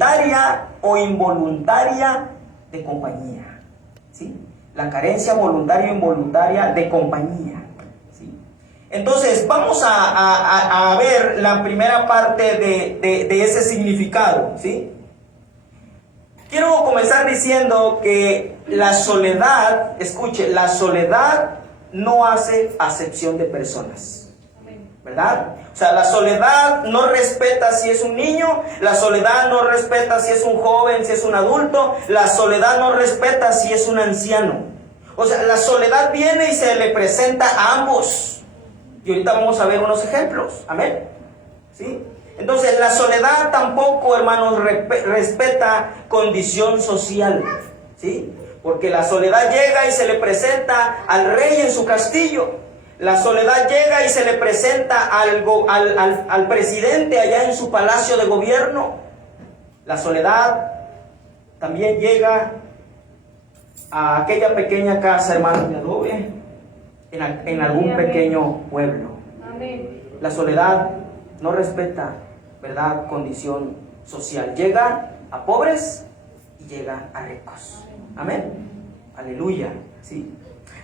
voluntaria o involuntaria de compañía, ¿sí? La carencia voluntaria o involuntaria de compañía, ¿sí? Entonces, vamos a ver la primera parte de ese significado, ¿sí? Quiero comenzar diciendo que la soledad, escuche, la soledad no hace acepción de personas, ¿verdad? O sea, la soledad no respeta si es un niño, la soledad no respeta si es un joven, si es un adulto, la soledad no respeta si es un anciano. O sea, la soledad viene y se le presenta a ambos. Y ahorita vamos a ver unos ejemplos, amén, ¿sí? Entonces, la soledad tampoco, hermanos, respeta condición social, ¿sí? Porque la soledad llega y se le presenta al rey en su castillo. La soledad llega y se le presenta al presidente allá en su palacio de gobierno. La soledad también llega a aquella pequeña casa, hermanos, de adobe, en algún pequeño pueblo. La soledad no respeta, ¿verdad?, condición social. Llega a pobres y llega a ricos. Amén. Aleluya. ¿Sí?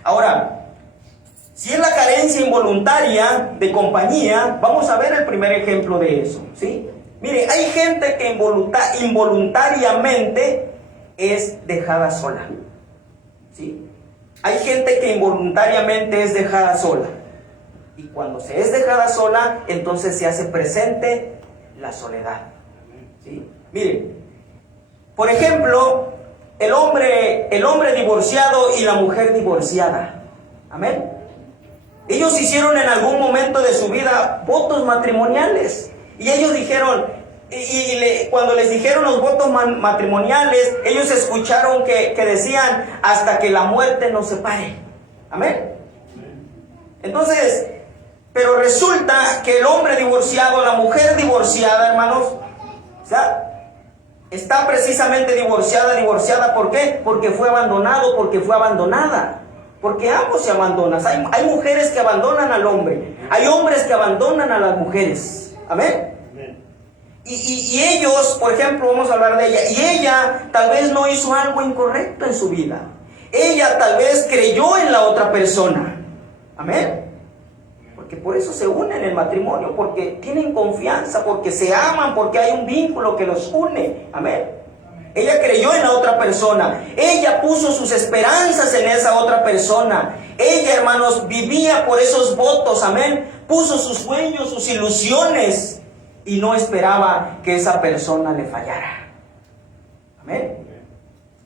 Ahora, si es la carencia involuntaria de compañía, vamos a ver el primer ejemplo de eso, ¿sí? Mire, hay gente que involuntariamente es dejada sola, ¿sí? Hay gente que involuntariamente es dejada sola. Y cuando se es dejada sola, entonces se hace presente la soledad, ¿sí? Mire, por ejemplo, el hombre divorciado y la mujer divorciada. Amén. Ellos hicieron en algún momento de su vida votos matrimoniales. Y ellos dijeron, cuando les dijeron los votos matrimoniales, ellos escucharon que decían, hasta que la muerte nos separe. Amén. Entonces, pero resulta que el hombre divorciado, la mujer divorciada, hermanos, o sea, está precisamente divorciada, ¿por qué? Porque fue abandonado, porque fue abandonada. Porque ambos se abandonan. Hay mujeres que abandonan al hombre, hay hombres que abandonan a las mujeres. Amén. Y ellos, por ejemplo, vamos a hablar de ella, y ella tal vez no hizo algo incorrecto en su vida. Ella tal vez creyó en la otra persona. Amén. Porque por eso se unen en el matrimonio, porque tienen confianza, porque se aman, porque hay un vínculo que los une. Amén. Ella creyó en la otra persona. Ella puso sus esperanzas en esa otra persona. Ella, hermanos, vivía por esos votos. Amén. Puso sus sueños, sus ilusiones, y no esperaba que esa persona le fallara. Amén.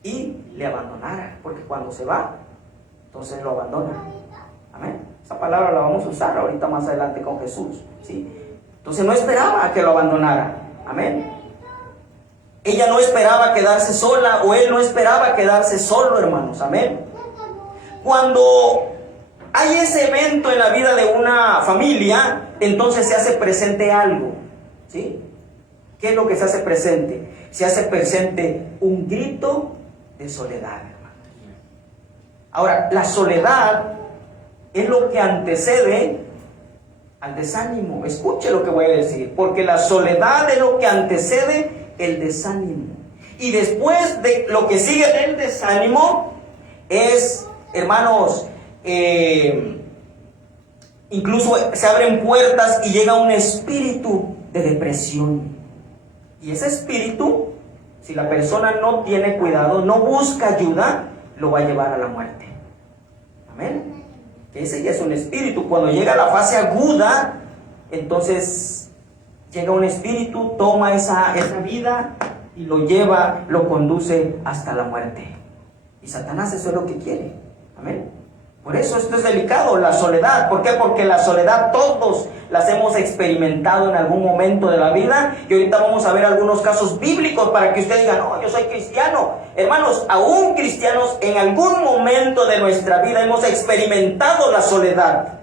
Y le abandonara, porque cuando se va, entonces lo abandona. Amén. Esa palabra la vamos a usar ahorita más adelante con Jesús, ¿sí? Entonces no esperaba que lo abandonara. Amén. Ella no esperaba quedarse sola, o él no esperaba quedarse solo, hermanos. Amén. Cuando hay ese evento en la vida de una familia, entonces se hace presente algo, ¿sí? ¿Qué es lo que se hace presente? Se hace presente un grito de soledad, hermanos. Ahora, la soledad es lo que antecede al desánimo. Escuche lo que voy a decir, porque la soledad es lo que antecede el desánimo. Y después de lo que sigue del desánimo es, hermanos, incluso se abren puertas y llega un espíritu de depresión. Y ese espíritu, si la persona no tiene cuidado, no busca ayuda, lo va a llevar a la muerte. Amén. Ese ya es un espíritu. Cuando llega a la fase aguda, entonces llega un espíritu, toma esa vida y lo lleva, lo conduce hasta la muerte. Y Satanás eso es lo que quiere. Amén. Por eso esto es delicado, la soledad. ¿Por qué? Porque la soledad todos las hemos experimentado en algún momento de la vida. Y ahorita vamos a ver algunos casos bíblicos para que usted diga, no, yo soy cristiano. Hermanos, aún cristianos en algún momento de nuestra vida hemos experimentado la soledad.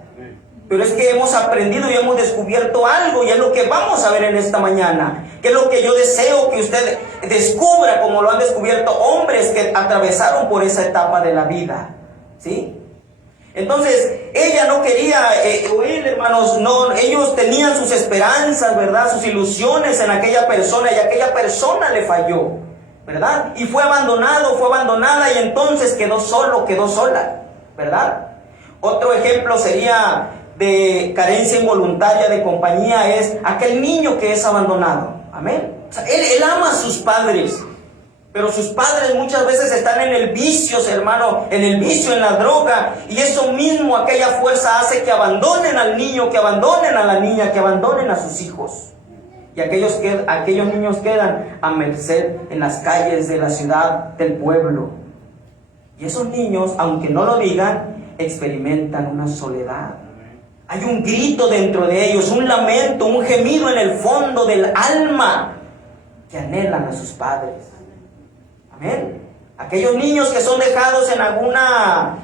Pero es que hemos aprendido y hemos descubierto algo, y es lo que vamos a ver en esta mañana. Que es lo que yo deseo que usted descubra, como lo han descubierto hombres que atravesaron por esa etapa de la vida, ¿sí? Entonces, ella no quería oír, hermanos, no, ellos tenían sus esperanzas, ¿verdad? Sus ilusiones en aquella persona, y aquella persona le falló, ¿verdad? Y fue abandonado, fue abandonada, y entonces quedó solo, quedó sola, ¿verdad? Otro ejemplo sería de carencia involuntaria de compañía, es aquel niño que es abandonado, amén. O sea, él ama a sus padres, pero sus padres muchas veces están en el vicio, hermano, en el vicio, en la droga, y eso mismo, aquella fuerza hace que abandonen al niño, que abandonen a la niña, que abandonen a sus hijos. Y aquellos niños quedan a merced en las calles de la ciudad, del pueblo. Y esos niños, aunque no lo digan, experimentan una soledad. Hay un grito dentro de ellos, un lamento, un gemido en el fondo del alma, que anhelan a sus padres. Amén. Aquellos niños que son dejados en alguna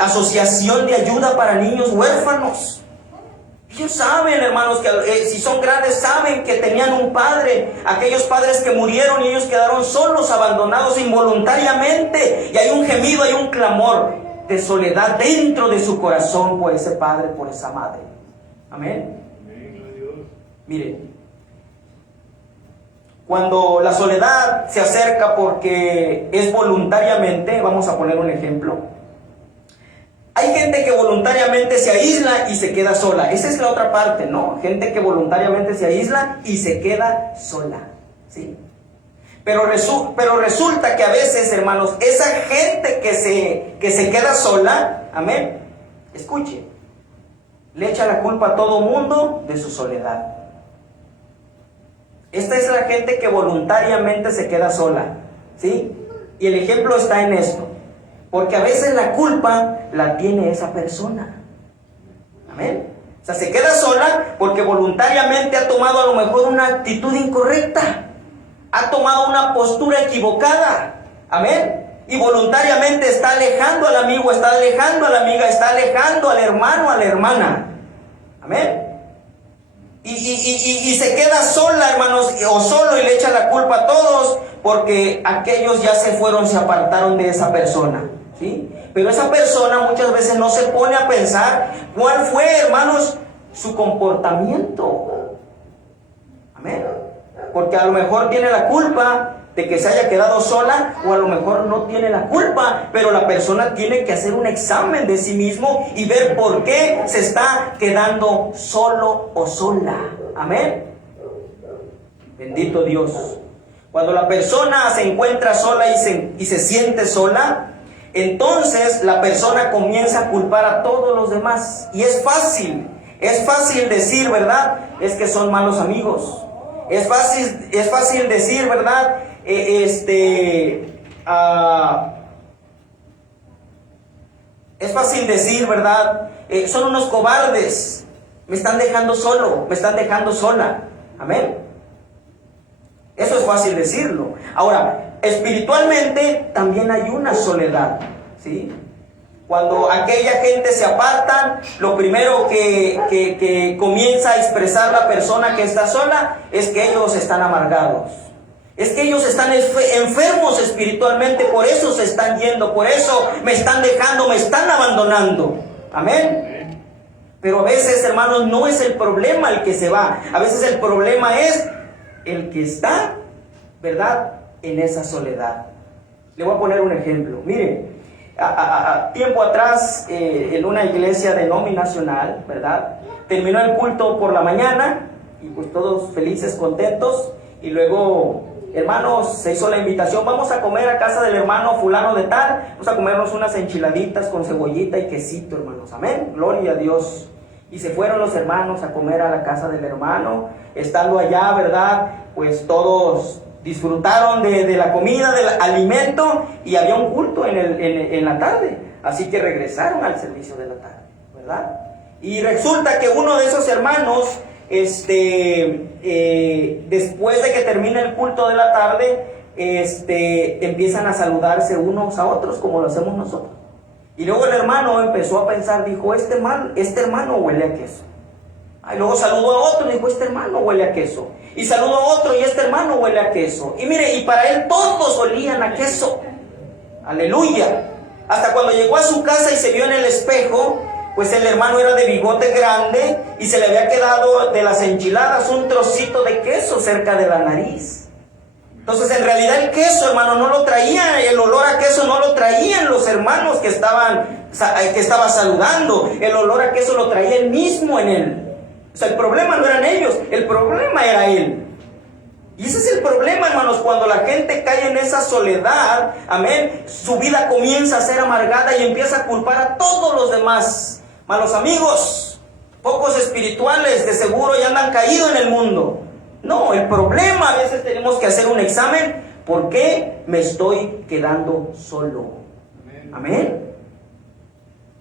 asociación de ayuda para niños huérfanos. Ellos saben, hermanos, que si son grandes, saben que tenían un padre. Aquellos padres que murieron y ellos quedaron solos, abandonados involuntariamente. Y hay un gemido, hay un clamor de soledad dentro de su corazón por ese padre, por esa madre. Amén. Miren. Cuando la soledad se acerca porque es voluntariamente, vamos a poner un ejemplo. Hay gente que voluntariamente se aísla y se queda sola. Esa es la otra parte, ¿no? Gente que voluntariamente se aísla y se queda sola, ¿sí? Pero resulta que a veces, hermanos, esa gente que se queda sola, amén, escuche, le echa la culpa a todo mundo de su soledad. Esta es la gente que voluntariamente se queda sola, ¿sí? Y el ejemplo está en esto. Porque a veces la culpa la tiene esa persona. Amén. O sea, se queda sola porque voluntariamente ha tomado a lo mejor una actitud incorrecta. Ha tomado una postura equivocada. Amén. Y voluntariamente está alejando al amigo, está alejando a la amiga, está alejando al hermano, a la hermana. Amén. Y se queda sola, hermanos, o solo, y le echa la culpa a todos porque aquellos ya se fueron, se apartaron de esa persona, ¿sí? Pero esa persona muchas veces no se pone a pensar cuál fue, hermanos, su comportamiento. Amén. Porque a lo mejor tiene la culpa de que se haya quedado sola, o a lo mejor no tiene la culpa, pero la persona tiene que hacer un examen de sí mismo y ver por qué se está quedando solo o sola. Amén. Bendito Dios. Cuando la persona se encuentra sola y se siente sola, entonces la persona comienza a culpar a todos los demás. Y es fácil decir, ¿verdad? Es que son malos amigos. Es fácil decir, ¿verdad? Es fácil decir, ¿verdad? Son unos cobardes. Me están dejando solo, me están dejando sola. Amén. Eso es fácil decirlo. Ahora, espiritualmente también hay una soledad, ¿sí? Cuando aquella gente se apartan, lo primero que comienza a expresar la persona que está sola es que ellos están amargados. Es que ellos están enfermos espiritualmente, por eso se están yendo, por eso me están dejando, me están abandonando. Amén. Pero a veces, hermanos, no es el problema el que se va. A veces el problema es el que está, ¿verdad?, en esa soledad. Le voy a poner un ejemplo. Miren, tiempo atrás, en una iglesia denominacional, ¿verdad?, terminó el culto por la mañana y pues todos felices, contentos, y luego, hermanos, se hizo la invitación: vamos a comer a casa del hermano fulano de tal, vamos a comernos unas enchiladitas con cebollita y quesito, hermanos. Amén, gloria a Dios. Y se fueron los hermanos a comer a la casa del hermano. Estando allá, ¿verdad?, pues todos disfrutaron de la comida, del alimento, y había un culto en la tarde. Así que regresaron al servicio de la tarde, ¿verdad? Y resulta que uno de esos hermanos, después de que termina el culto de la tarde, empiezan a saludarse unos a otros como lo hacemos nosotros. Y luego el hermano empezó a pensar, dijo: este hermano huele a queso. Y luego saludó a otro y dijo: este hermano huele a queso. Y saludó a otro y este hermano huele a queso. Y mire, y para él todos olían a queso. Aleluya. Hasta cuando llegó a su casa y se vio en el espejo, pues el hermano era de bigote grande y se le había quedado de las enchiladas un trocito de queso cerca de la nariz. Entonces en realidad el queso, hermano, no lo traían, el olor a queso no lo traían los hermanos que estaba saludando. El olor a queso lo traía él mismo en él. O sea, el problema no eran ellos, el problema era él. Y ese es el problema, hermanos, cuando la gente cae en esa soledad, amén, su vida comienza a ser amargada y empieza a culpar a todos los demás. Malos amigos, pocos espirituales, de seguro ya andan caídos en el mundo. No, el problema, a veces tenemos que hacer un examen. ¿Por qué me estoy quedando solo? Amén.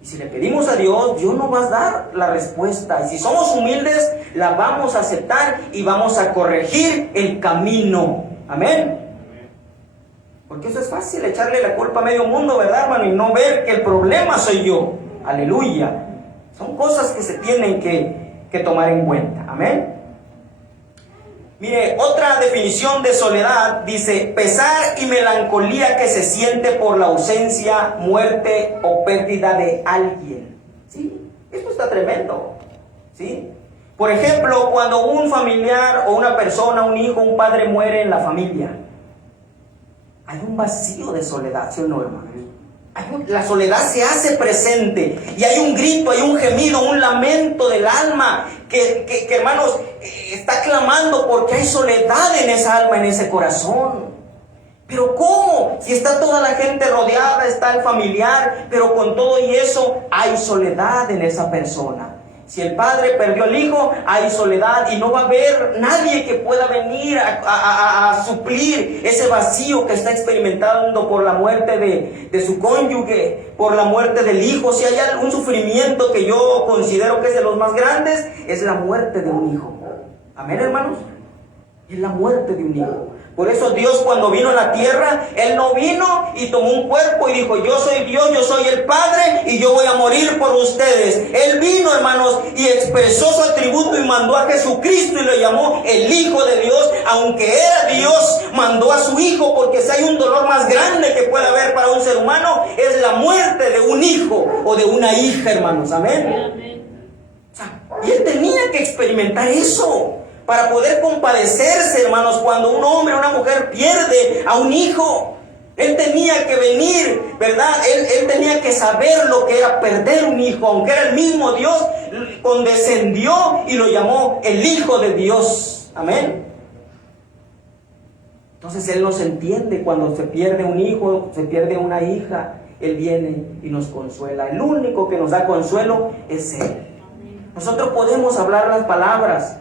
Y si le pedimos a Dios, Dios nos va a dar la respuesta. Y si somos humildes, la vamos a aceptar y vamos a corregir el camino. Amén. Porque eso es fácil, echarle la culpa a medio mundo, ¿verdad, hermano? Y no ver que el problema soy yo. Aleluya. Son cosas que se tienen que tomar en cuenta. Amén. Mire, otra definición de soledad dice: pesar y melancolía que se siente por la ausencia, muerte o pérdida de alguien. ¿Sí? Esto está tremendo. ¿Sí? Por ejemplo, cuando un familiar o una persona, un hijo, un padre muere en la familia, hay un vacío de soledad, ¿sí o no, hermano? La soledad se hace presente y hay un grito, hay un gemido, un lamento del alma que hermanos, está clamando porque hay soledad en esa alma, en ese corazón. Pero ¿cómo? Si está toda la gente rodeada, está el familiar, pero con todo y eso hay soledad en esa persona. Si el padre perdió al hijo, hay soledad y no va a haber nadie que pueda venir a suplir ese vacío que está experimentando por la muerte de su cónyuge, por la muerte del hijo. Si hay algún sufrimiento que yo considero que es de los más grandes, es la muerte de un hijo. Amén, hermanos. Es la muerte de un hijo. Por eso Dios, cuando vino a la tierra, Él no vino y tomó un cuerpo y dijo: yo soy Dios, yo soy el Padre y yo voy a morir por ustedes. Él vino, hermanos, y expresó su atributo y mandó a Jesucristo y lo llamó el Hijo de Dios. Aunque era Dios, mandó a su Hijo, porque si hay un dolor más grande que puede haber para un ser humano, es la muerte de un hijo o de una hija, hermanos. Amén. O sea, y Él tenía que experimentar eso para poder compadecerse, hermanos, cuando un hombre o una mujer pierde a un hijo. Él tenía que venir, ¿verdad? Él tenía que saber lo que era perder un hijo. Aunque era el mismo Dios, condescendió y lo llamó el Hijo de Dios. Amén. Entonces Él nos entiende cuando se pierde un hijo, se pierde una hija. Él viene y nos consuela. El único que nos da consuelo es Él. Nosotros podemos hablar las palabras,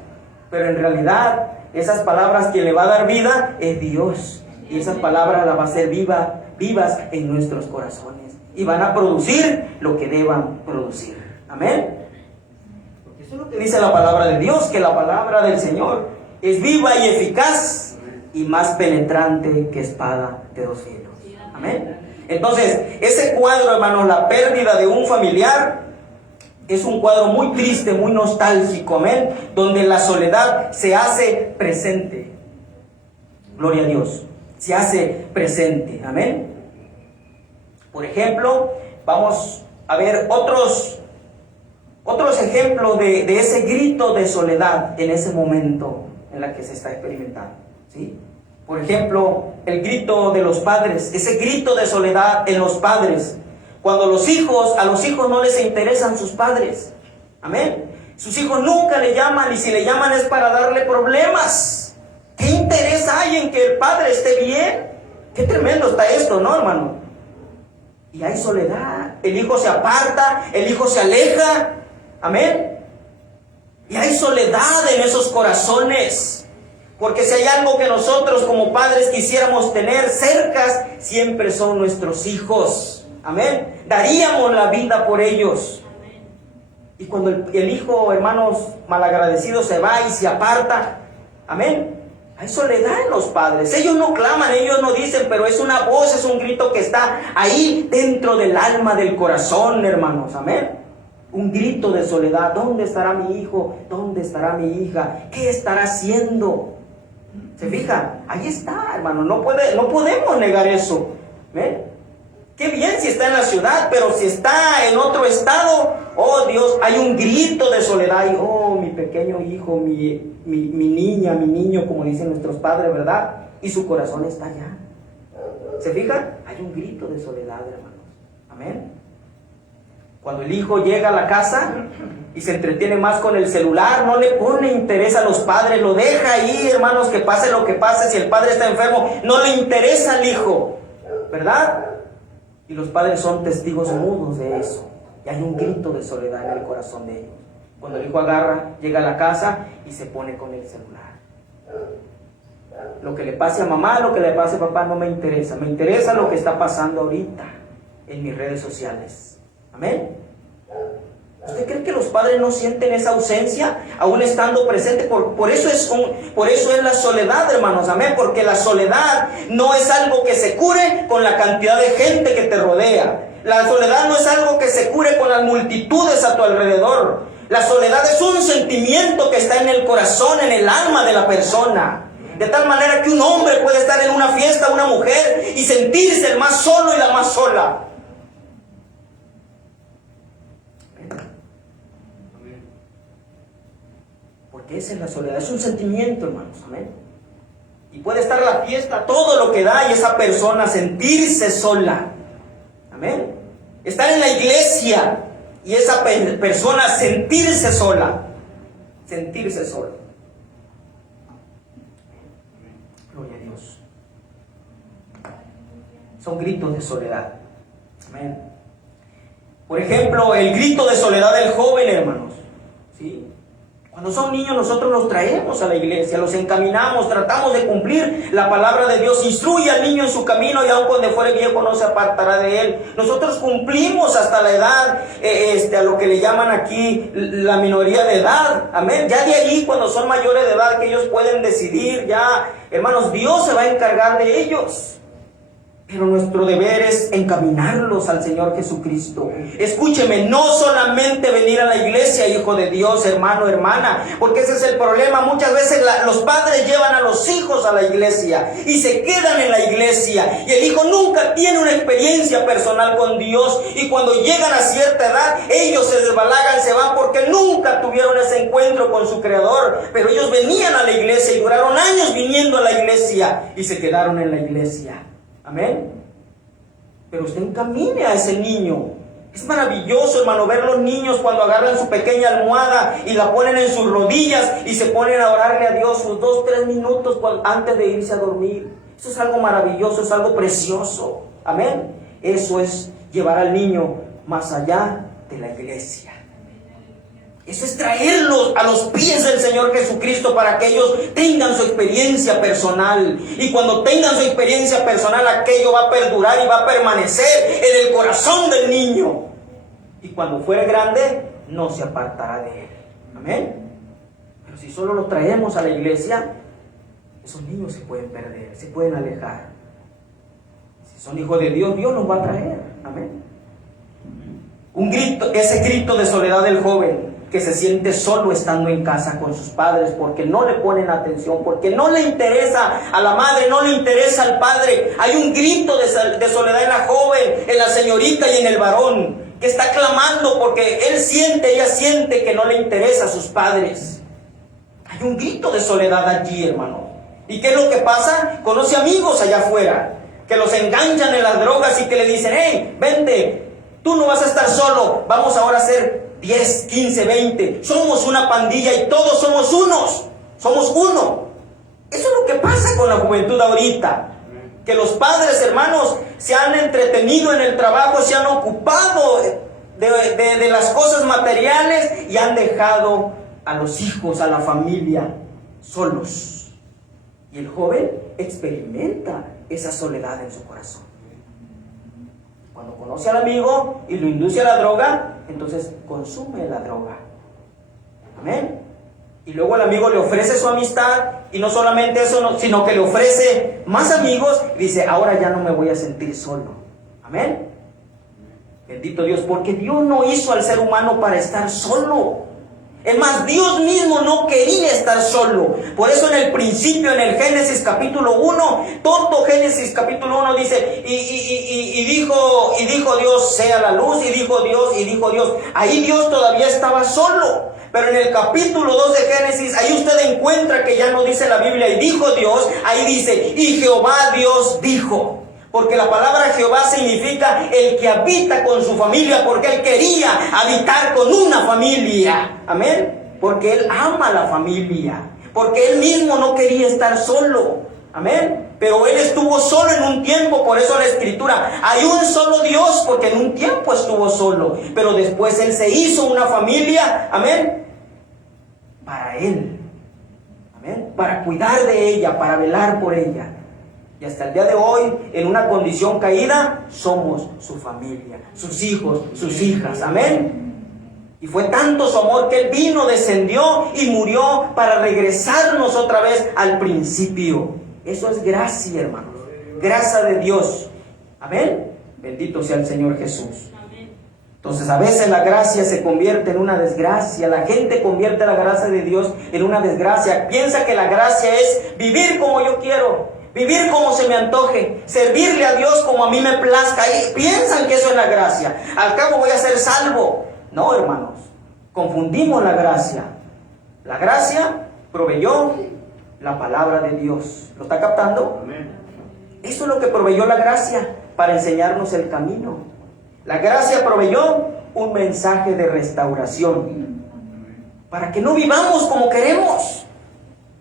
pero en realidad esas palabras que le va a dar vida es Dios. Y esas palabras las va a hacer vivas en nuestros corazones. Y van a producir lo que deban producir. Amén. Porque eso es lo que dice la palabra de Dios, que la palabra del Señor es viva y eficaz y más penetrante que espada de dos filos. Amén. Entonces, ese cuadro, hermanos, la pérdida de un familiar, es un cuadro muy triste, muy nostálgico, amén, donde la soledad se hace presente. Gloria a Dios, se hace presente, amén. Por ejemplo, vamos a ver otros ejemplos de ese grito de soledad en ese momento en la que se está experimentando, ¿sí? Por ejemplo, el grito de los padres, ese grito de soledad en los padres. Cuando a los hijos no les interesan sus padres. Amén. Sus hijos nunca le llaman, y si le llaman es para darle problemas. ¿Qué interés hay en que el padre esté bien? Qué tremendo está esto, ¿no, hermano? Y hay soledad. El hijo se aparta, el hijo se aleja. Amén. Y hay soledad en esos corazones. Porque si hay algo que nosotros como padres quisiéramos tener cercas, siempre son nuestros hijos. Amén. Daríamos la vida por ellos. Amén. Y cuando el hijo, hermanos, malagradecido se va y se aparta, amén, hay soledad en los padres. Ellos no claman, ellos no dicen, pero es una voz, es un grito que está ahí dentro del alma, del corazón, hermanos. Amén. Un grito de soledad. ¿Dónde estará mi hijo? ¿Dónde estará mi hija? ¿Qué estará haciendo? ¿Se fija? Ahí está, hermano. No podemos negar eso. ¿Ven? Qué bien si está en la ciudad, pero si está en otro estado, oh Dios, hay un grito de soledad. Y, oh, mi pequeño hijo, mi niña, mi niño, como dicen nuestros padres, ¿verdad? Y su corazón está allá. ¿Se fijan? Hay un grito de soledad, hermanos. Amén. Cuando el hijo llega a la casa y se entretiene más con el celular, no le pone interés a los padres, lo deja ahí, hermanos, que pase lo que pase. Si el padre está enfermo, no le interesa al hijo, ¿verdad? Y los padres son testigos mudos de eso. Y hay un grito de soledad en el corazón de ellos. Cuando el hijo llega a la casa y se pone con el celular. Lo que le pase a mamá, lo que le pase a papá no me interesa. Me interesa lo que está pasando ahorita en mis redes sociales. Amén. ¿Usted cree que los padres no sienten esa ausencia aún estando presente? Por eso es la soledad, hermanos. Amén. Porque la soledad no es algo que se cure con la cantidad de gente que te rodea. La soledad no es algo que se cure con las multitudes a tu alrededor. La soledad es un sentimiento que está en el corazón, en el alma de la persona. De tal manera que un hombre puede estar en una fiesta, una mujer, y sentirse el más solo y la más sola. Porque esa es la soledad, es un sentimiento, hermanos. Amén. Y puede estar la fiesta, todo lo que da, y esa persona sentirse sola. Amén. Estar en la iglesia y esa persona sentirse sola. Sentirse sola. Gloria a Dios. Son gritos de soledad. Amén. Por ejemplo, el grito de soledad del joven, hermanos. ¿Sí? Cuando son niños nosotros los traemos a la iglesia, los encaminamos, tratamos de cumplir la palabra de Dios. Instruye al niño en su camino y aun cuando fuere viejo no se apartará de él. Nosotros cumplimos hasta la edad, a lo que le llaman aquí la minoría de edad. Amén. Ya de allí, cuando son mayores de edad, que ellos pueden decidir, ya, hermanos, Dios se va a encargar de ellos. Pero nuestro deber es encaminarlos al Señor Jesucristo. Escúcheme, no solamente venir a la iglesia, hijo de Dios, hermano, hermana, porque ese es el problema. Muchas veces los padres llevan a los hijos a la iglesia y se quedan en la iglesia. Y el hijo nunca tiene una experiencia personal con Dios. Y cuando llegan a cierta edad, ellos se desbalagan, se van porque nunca tuvieron ese encuentro con su Creador. Pero ellos venían a la iglesia y duraron años viniendo a la iglesia y se quedaron en la iglesia. Amén. Pero usted encamine a ese niño. Es maravilloso, hermano, ver los niños cuando agarran su pequeña almohada y la ponen en sus rodillas y se ponen a orarle a Dios sus 2-3 minutos antes de irse a dormir. Eso es algo maravilloso, es algo precioso. Amén. Eso es llevar al niño más allá de la iglesia. Eso es traerlos a los pies del Señor Jesucristo para que ellos tengan su experiencia personal. Y cuando tengan su experiencia personal, aquello va a perdurar y va a permanecer en el corazón del niño. Y cuando fuere grande, no se apartará de él. Amén. Pero si solo los traemos a la iglesia, esos niños se pueden perder, se pueden alejar. Si son hijos de Dios, Dios los va a traer. Amén. Ese grito de soledad del joven que se siente solo estando en casa con sus padres porque no le ponen atención, porque no le interesa a la madre, no le interesa al padre. Hay un grito de soledad en la joven, en la señorita y en el varón que está clamando porque ella siente que no le interesa a sus padres. Hay un grito de soledad allí, hermano. ¿Y qué es lo que pasa? Conoce amigos allá afuera que los enganchan en las drogas y que le dicen: hey, vente, tú no vas a estar solo, vamos ahora a ser 10, 15, 20, somos una pandilla y todos somos uno. Eso es lo que pasa con la juventud ahorita. Que los padres, hermanos, se han entretenido en el trabajo, se han ocupado de las cosas materiales y han dejado a los hijos, a la familia, solos. Y el joven experimenta esa soledad en su corazón. Cuando conoce al amigo y lo induce a la droga, entonces consume la droga. Amén. Y luego el amigo le ofrece su amistad, y no solamente eso, sino que le ofrece más amigos, y dice: ahora ya no me voy a sentir solo. Amén. Bendito Dios, porque Dios no hizo al ser humano para estar solo. Es más, Dios mismo no quería estar solo. Por eso en el principio, en el Génesis capítulo 1, todo Génesis capítulo 1 dice, y dijo Dios, sea la luz, y dijo Dios. Ahí Dios todavía estaba solo. Pero en el capítulo 2 de Génesis, ahí usted encuentra que ya no dice la Biblia, y dijo Dios, ahí dice, y Jehová Dios dijo. Porque la palabra Jehová significa el que habita con su familia, porque Él quería habitar con una familia. Amén. Porque Él ama a la familia. Porque Él mismo no quería estar solo. Amén. Pero Él estuvo solo en un tiempo, por eso la Escritura, hay un solo Dios, porque en un tiempo estuvo solo. Pero después Él se hizo una familia. Amén. Para Él. Amén. Para cuidar de ella, para velar por ella. Y hasta el día de hoy, en una condición caída, somos su familia, sus hijos, sus hijas. Amén. Y fue tanto su amor que Él vino, descendió y murió para regresarnos otra vez al principio. Eso es gracia, hermanos. Gracia de Dios. Amén. Bendito sea el Señor Jesús. Entonces a veces la gracia se convierte en una desgracia. La gente convierte la gracia de Dios en una desgracia. Piensa que la gracia es vivir como yo quiero. Vivir como se me antoje, servirle a Dios como a mí me plazca. Y piensan que eso es la gracia. Al cabo voy a ser salvo. No, hermanos, confundimos la gracia. La gracia proveyó la palabra de Dios. ¿Lo está captando? Amén. Eso es lo que proveyó la gracia, para enseñarnos el camino. La gracia proveyó un mensaje de restauración, para que no vivamos como queremos.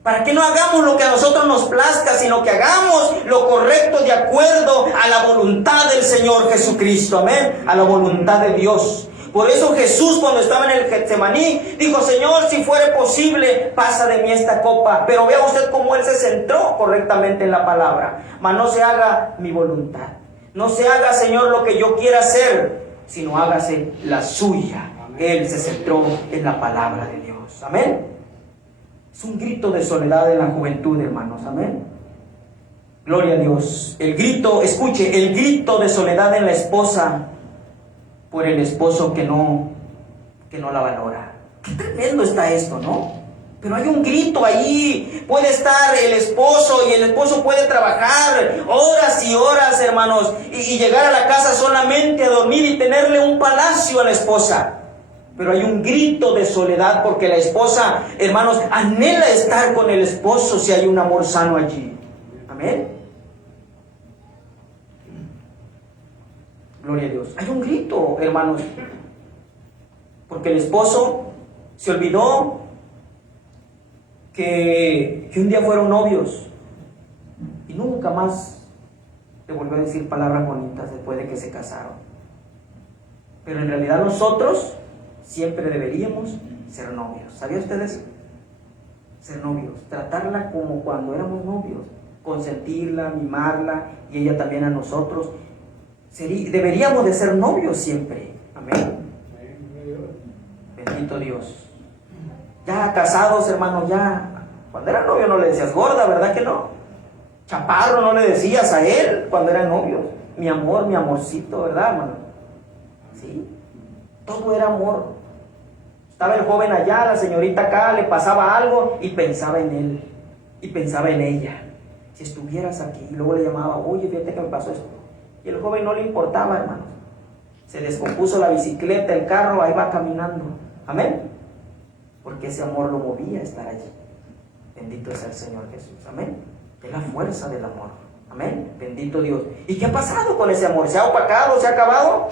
Para que no hagamos lo que a nosotros nos plazca, sino que hagamos lo correcto de acuerdo a la voluntad del Señor Jesucristo. Amén. A la voluntad de Dios. Por eso Jesús, cuando estaba en el Getsemaní, dijo: Señor, si fuere posible, pasa de mí esta copa. Pero vea usted cómo Él se centró correctamente en la palabra. Mas no se haga mi voluntad. No se haga, Señor, lo que yo quiera hacer, sino hágase la suya. Él se centró en la palabra de Dios. Amén. Es un grito de soledad en la juventud, hermanos. Amén. Gloria a Dios. El grito, escuche, el grito de soledad en la esposa por el esposo que no la valora. Qué tremendo está esto, ¿no? Pero hay un grito ahí. Puede estar el esposo y el esposo puede trabajar horas y horas, hermanos, y llegar a la casa solamente a dormir y tenerle un palacio a la esposa. Pero hay un grito de soledad porque la esposa, hermanos, anhela estar con el esposo si hay un amor sano allí. Amén. Gloria a Dios. Hay un grito, hermanos, porque el esposo se olvidó que un día fueron novios y nunca más le volvió a decir palabras bonitas después de que se casaron. Pero en realidad nosotros siempre deberíamos ser novios. ¿Sabía usted eso? Ser novios, tratarla como cuando éramos novios, consentirla, mimarla, y ella también a nosotros. Deberíamos de ser novios siempre. Amén. Bendito Dios. Ya casados, hermanos, ya cuando eran novios no le decías gorda, ¿verdad que no? Chaparro no le decías a él cuando eran novios. Mi amor, mi amorcito, ¿verdad, hermano? Sí. Todo era amor. Estaba el joven allá, la señorita acá, le pasaba algo y pensaba en él. Y pensaba en ella. Si estuvieras aquí. Y luego le llamaba: oye, fíjate que me pasó esto. Y el joven no le importaba, hermanos. Se descompuso la bicicleta, el carro, ahí va caminando. Amén. Porque ese amor lo movía a estar allí. Bendito sea el Señor Jesús. Amén. Es la fuerza del amor. Amén. Bendito Dios. ¿Y qué ha pasado con ese amor? ¿Se ha opacado? ¿Se ha acabado?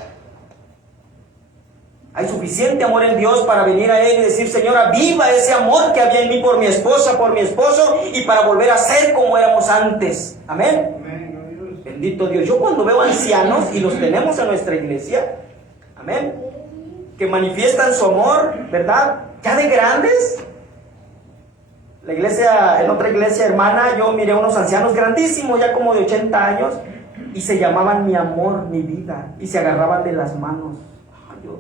Hay suficiente amor en Dios para venir a Él y decir: Señor, aviva ese amor que había en mí por mi esposa, por mi esposo, y para volver a ser como éramos antes. Amén. Amén. Bendito Dios. Yo cuando veo ancianos, y los tenemos en nuestra iglesia, amén, que manifiestan su amor, ¿verdad? Ya de grandes. La iglesia, en otra iglesia hermana, yo miré unos ancianos grandísimos, ya como de 80 años, y se llamaban mi amor, mi vida, y se agarraban de las manos. Yo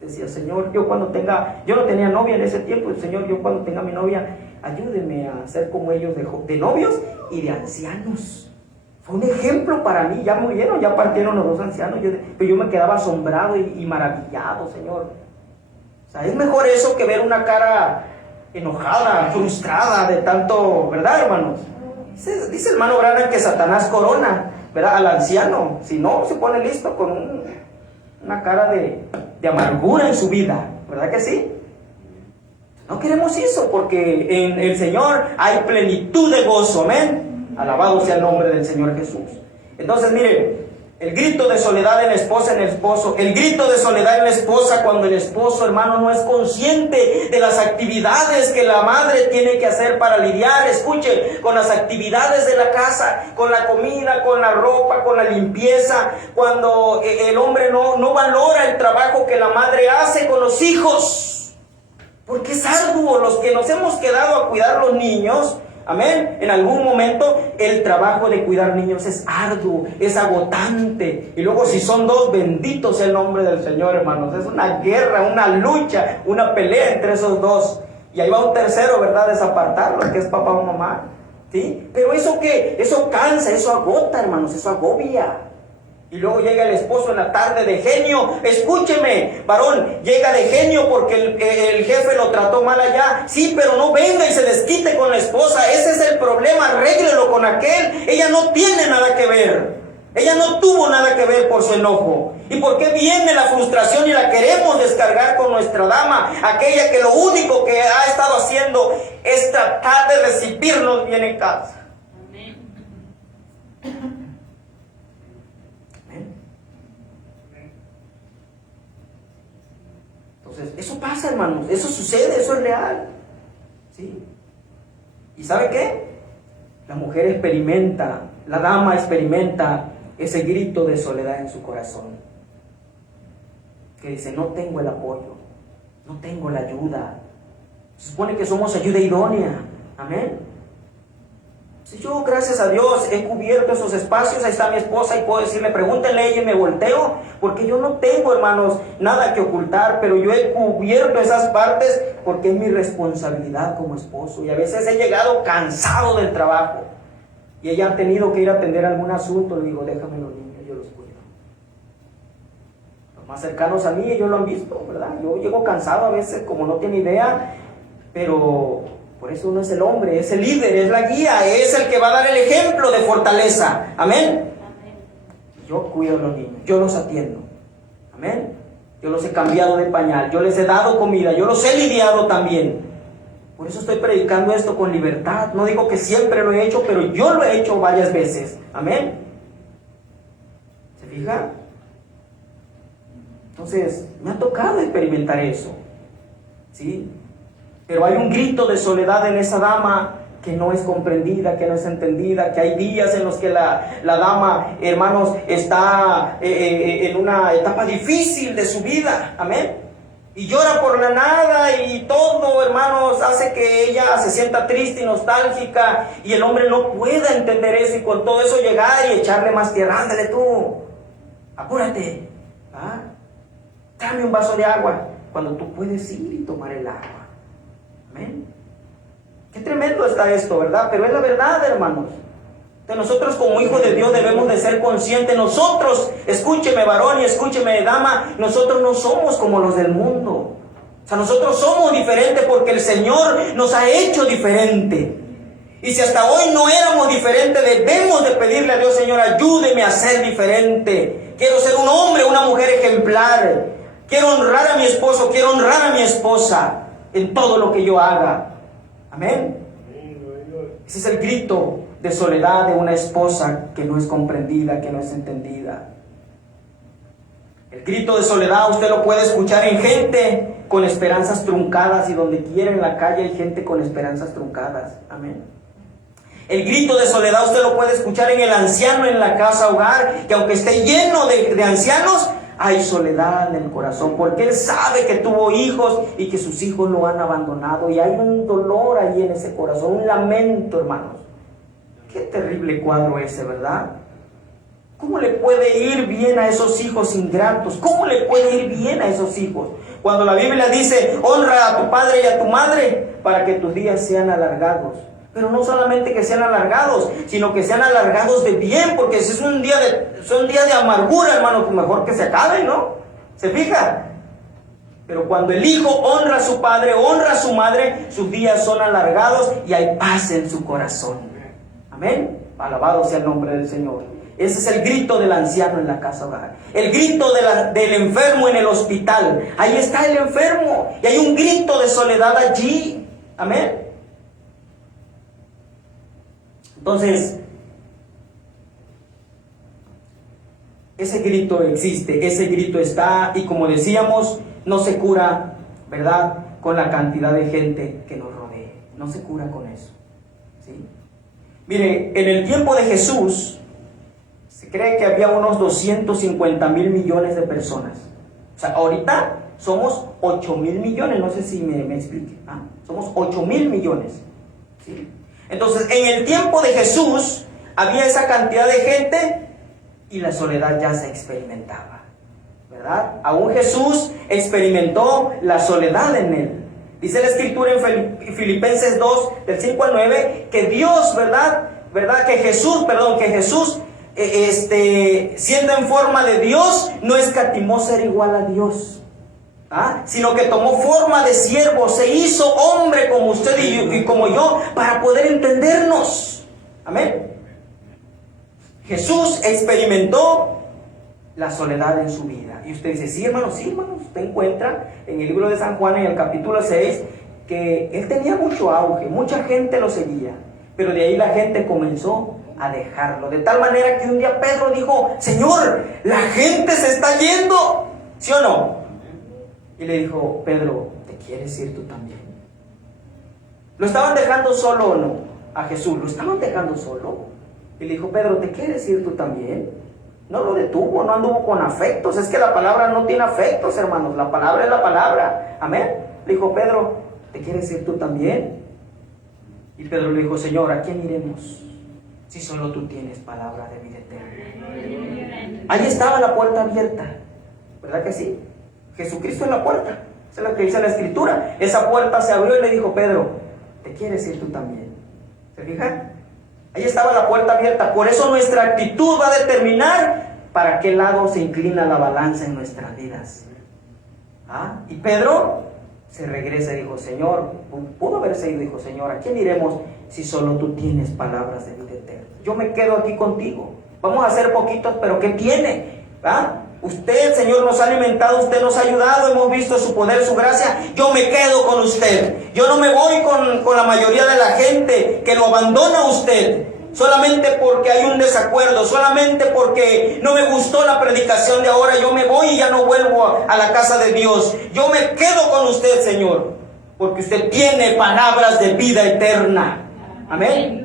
decía: Señor, yo no tenía novia en ese tiempo. Señor, yo cuando tenga mi novia, ayúdeme a ser como ellos de novios y de ancianos. Fue un ejemplo para mí. Ya murieron, ya partieron los dos ancianos, pero yo me quedaba asombrado y maravillado, Señor. sea, es mejor eso que ver una cara enojada, frustrada de tanto, ¿verdad, hermanos? Dice el hermano Branham que Satanás corona, ¿verdad?, al anciano. Si no, se pone listo con una cara de amargura en su vida, ¿verdad que sí? No queremos eso, porque en el Señor hay plenitud de gozo, amén. Alabado sea el nombre del Señor Jesús. Entonces, miren, el grito de soledad en la esposa, en el esposo, el grito de soledad en la esposa cuando el esposo, hermano, no es consciente de las actividades que la madre tiene que hacer para lidiar, escuche, con las actividades de la casa, con la comida, con la ropa, con la limpieza, cuando el hombre no valora el trabajo que la madre hace con los hijos, porque es arduo. Los que nos hemos quedado a cuidar los niños, amén, en algún momento el trabajo de cuidar niños es arduo, es agotante. Y luego si son dos, bendito sea el nombre del Señor, hermanos. Es una guerra, una lucha, una pelea entre esos dos. Y ahí va un tercero, ¿verdad?, desapartarlo, que es papá o mamá, ¿sí? Pero eso ¿qué? Eso cansa, eso agota, hermanos, eso agobia. Y luego llega el esposo en la tarde de genio. Escúcheme, varón, llega de genio porque el jefe lo trató mal allá. Sí, pero no venga y se desquite con la esposa. Ese es el problema, arréglelo con aquel. Ella no tiene nada que ver. Ella no tuvo nada que ver por su enojo. ¿Y por qué viene la frustración y la queremos descargar con nuestra dama? Aquella que lo único que ha estado haciendo es tratar de recibirnos bien en casa. Entonces, eso pasa, hermanos, eso sucede, eso es real, ¿sí? ¿Y sabe qué? La mujer experimenta, la dama experimenta ese grito de soledad en su corazón, que dice: no tengo el apoyo, no tengo la ayuda. Se supone que somos ayuda idónea, amén. Si yo, gracias a Dios, he cubierto esos espacios, ahí está mi esposa y puedo decirle, pregúntenle a ella y me volteo, porque yo no tengo, hermanos, nada que ocultar, pero yo he cubierto esas partes porque es mi responsabilidad como esposo. Y a veces he llegado cansado del trabajo y ella ha tenido que ir a atender algún asunto. Le digo: déjame los niños, yo los cuido. Los más cercanos a mí, ellos lo han visto, ¿verdad? Yo llego cansado a veces, como no tiene idea, pero por eso uno es el hombre, es el líder, es la guía, es el que va a dar el ejemplo de fortaleza. Amén. Yo cuido a los niños, yo los atiendo. Amén. Yo los he cambiado de pañal, yo les he dado comida, yo los he lidiado también. Por eso estoy predicando esto con libertad. No digo que siempre lo he hecho, pero yo lo he hecho varias veces. Amén. ¿Se fija? Entonces, me ha tocado experimentar eso, ¿sí? Pero hay un grito de soledad en esa dama que no es comprendida, que no es entendida, que hay días en los que la dama, hermanos, está en una etapa difícil de su vida, amén, y llora por la nada y todo, hermanos, hace que ella se sienta triste y nostálgica, y el hombre no pueda entender eso, y con todo eso llegar y echarle más tierra. Ándale tú, apúrate, dame un vaso de agua, cuando tú puedes ir y tomar el agua. Amén. Qué tremendo está esto, ¿verdad? Pero es la verdad, hermanos. De nosotros como hijos de Dios debemos de ser conscientes. Nosotros, escúcheme varón y escúcheme dama, nosotros no somos como los del mundo. O sea, nosotros somos diferentes porque el Señor nos ha hecho diferente. Y si hasta hoy no éramos diferentes, debemos de pedirle a Dios: Señor, ayúdeme a ser diferente. Quiero ser un hombre, una mujer ejemplar. Quiero honrar a mi esposo, quiero honrar a mi esposa en todo lo que yo haga. Amén. Ese es el grito de soledad de una esposa que no es comprendida, que no es entendida. El grito de soledad usted lo puede escuchar en gente con esperanzas truncadas, y donde quiera en la calle hay gente con esperanzas truncadas. Amén. El grito de soledad usted lo puede escuchar en el anciano en la casa hogar, que aunque esté lleno de ancianos, hay soledad en el corazón, porque él sabe que tuvo hijos y que sus hijos lo han abandonado, y hay un dolor ahí en ese corazón, un lamento, hermanos. Qué terrible cuadro ese, ¿verdad? ¿Cómo le puede ir bien a esos hijos ingratos? ¿Cómo le puede ir bien a esos hijos? Cuando la Biblia dice: honra a tu padre y a tu madre para que tus días sean alargados. Pero no solamente que sean alargados, sino que sean alargados de bien, porque si es un día de amargura, hermano, pues mejor que se acabe, ¿no? ¿Se fija? Pero cuando el hijo honra a su padre, honra a su madre, sus días son alargados y hay paz en su corazón. Amén. Alabado sea el nombre del Señor. Ese es el grito del anciano en la casa hogar. El grito del enfermo en el hospital. Ahí está el enfermo. Y hay un grito de soledad allí. Amén. Entonces, ese grito existe, ese grito está, y como decíamos, no se cura, ¿verdad?, con la cantidad de gente que nos rodee. No se cura con eso, ¿sí? Mire, en el tiempo de Jesús, se cree que había unos 250,000 millones de personas. O sea, ahorita somos 8,000 millones, no sé si me explique. Somos 8,000 millones, ¿sí? Entonces, en el tiempo de Jesús, había esa cantidad de gente y la soledad ya se experimentaba, ¿verdad? Aún Jesús experimentó la soledad en él. Dice la Escritura en Filipenses 2, del 5 al 9, que Dios, ¿verdad? Que Jesús, siendo en forma de Dios, no escatimó ser igual a Dios, sino que tomó forma de siervo, se hizo hombre como usted y como yo, para poder entendernos. Amén. Jesús experimentó la soledad en su vida. Y usted dice, sí hermanos, usted encuentra en el libro de San Juan, en el capítulo 6, que él tenía mucho auge, mucha gente lo seguía, pero de ahí la gente comenzó a dejarlo, de tal manera que un día Pedro dijo, Señor, la gente se está yendo, ¿sí o no? Y le dijo, Pedro, ¿te quieres ir tú también? ¿Lo estaban dejando solo o no? A Jesús, ¿lo estaban dejando solo? Y le dijo, Pedro, ¿te quieres ir tú también? No lo detuvo, no anduvo con afectos. Es que la palabra no tiene afectos, hermanos. La palabra es la palabra. Amén. Le dijo, Pedro, ¿te quieres ir tú también? Y Pedro le dijo, Señor, ¿a quién iremos? Si solo tú tienes palabra de vida eterna. Ahí estaba la puerta abierta, ¿verdad que sí? Jesucristo es la puerta. Eso es lo que dice la Escritura. Esa puerta se abrió y le dijo, Pedro, ¿te quieres ir tú también? ¿Se fijan? Ahí estaba la puerta abierta. Por eso nuestra actitud va a determinar para qué lado se inclina la balanza en nuestras vidas. Y Pedro se regresa y dijo, Señor, pudo haberse ido, dijo, Señor, ¿a quién iremos si solo tú tienes palabras de vida eterna? Yo me quedo aquí contigo. Vamos a ser poquitos, pero ¿qué tiene? Usted, Señor, nos ha alimentado, usted nos ha ayudado, hemos visto su poder, su gracia. Yo me quedo con usted. Yo no me voy con la mayoría de la gente que lo abandona a usted, solamente porque hay un desacuerdo, solamente porque no me gustó la predicación de ahora. Yo me voy y ya no vuelvo a la casa de Dios. Yo me quedo con usted, Señor, porque usted tiene palabras de vida eterna. Amén.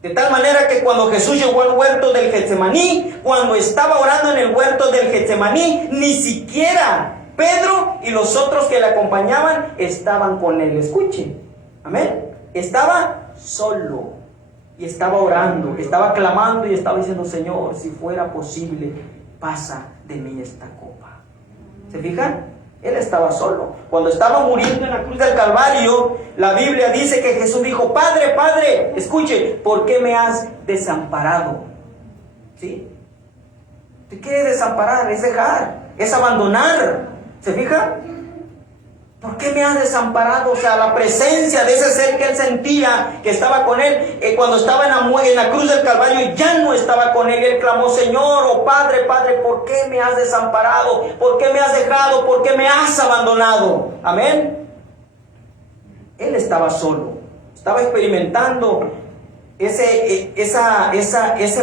De tal manera que cuando Jesús llegó al huerto del Getsemaní, cuando estaba orando en el huerto del Getsemaní, ni siquiera Pedro y los otros que le acompañaban estaban con él. Escuche, amén. Estaba solo y estaba orando, estaba clamando y estaba diciendo, Señor, si fuera posible, pasa de mí esta copa. ¿Se fijan? Él estaba solo. Cuando estaba muriendo en la cruz del Calvario, la Biblia dice que Jesús dijo, Padre, Padre, escuche, ¿por qué me has desamparado? ¿Sí? ¿Te qué desamparar? Es dejar, es abandonar. ¿Se fija? ¿Por qué me has desamparado? O sea, la presencia de ese ser que él sentía, que estaba con él, cuando estaba en la cruz del Calvario, ya no estaba con él. Él clamó, Señor, oh Padre, Padre, ¿por qué me has desamparado? ¿Por qué me has dejado? ¿Por qué me has abandonado? Amén. Él estaba solo, estaba experimentando ese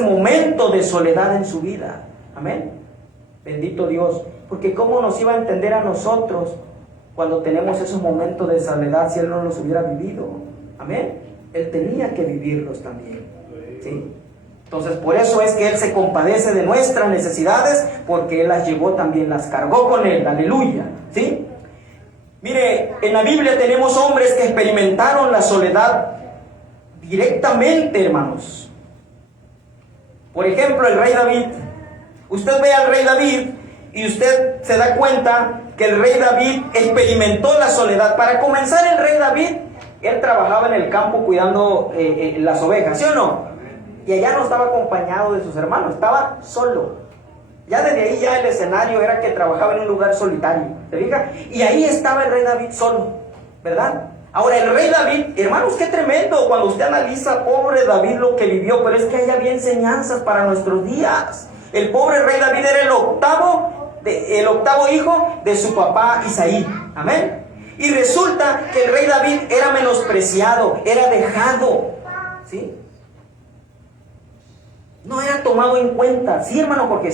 momento de soledad en su vida. Amén. Bendito Dios, porque ¿cómo nos iba a entender a nosotros cuando tenemos esos momentos de soledad si Él no los hubiera vivido? Amén. Él tenía que vivirlos también, ¿sí? Entonces por eso es que Él se compadece de nuestras necesidades, porque Él las llevó también, las cargó con Él. Aleluya, ¿sí? Mire, en la Biblia tenemos hombres que experimentaron la soledad directamente, hermanos. Por ejemplo, el rey David. Usted ve al rey David y usted se da cuenta que el rey David experimentó la soledad. Para comenzar, el rey David, él trabajaba en el campo cuidando las ovejas, ¿sí o no? Y allá no estaba acompañado de sus hermanos, estaba solo. Ya desde ahí ya el escenario era que trabajaba en un lugar solitario, ¿se fija? Y ahí estaba el rey David solo, ¿verdad? Ahora el rey David, hermanos, qué tremendo cuando usted analiza, pobre David, lo que vivió, pero es que ahí había enseñanzas para nuestros días. El pobre rey David era el octavo hijo de su papá Isaí, amén. Y resulta que el rey David era menospreciado, era dejado, ¿sí? No era tomado en cuenta, sí, hermano, porque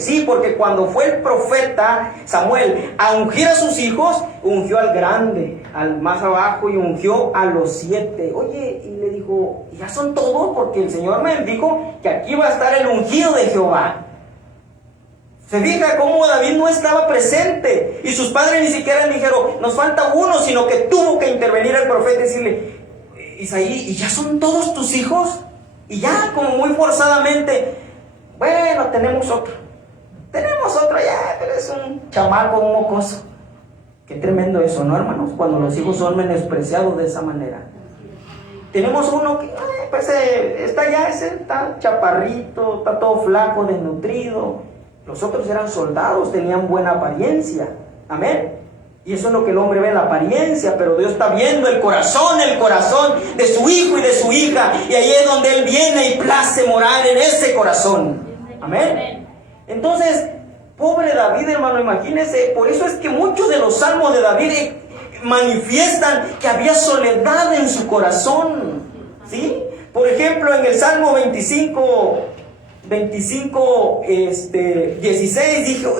cuando fue el profeta Samuel a ungir a sus hijos, ungió al grande, al más abajo, y ungió a los 7. Oye, y le dijo, ya son todos, porque el Señor me dijo que aquí va a estar el ungido de Jehová. Se fija cómo David no estaba presente, y sus padres ni siquiera dijeron, nos falta uno, sino que tuvo que intervenir el profeta y decirle, Isaí, ¿y ya son todos tus hijos? Y ya, como muy forzadamente, bueno, tenemos otro ya, pero es un chamaco, un mocoso. Qué tremendo eso, ¿no, hermanos? Cuando los hijos son menospreciados de esa manera. Tenemos uno que, pues, está chaparrito, está todo flaco, desnutrido. Los otros eran soldados, tenían buena apariencia, amén. Y eso es lo que el hombre ve, la apariencia, pero Dios está viendo el corazón de su hijo y de su hija. Y ahí es donde Él viene y place morar en ese corazón. Amén. Entonces, pobre David, hermano, imagínese. Por eso es que muchos de los salmos de David manifiestan que había soledad en su corazón. ¿Sí? Por ejemplo, en el Salmo 16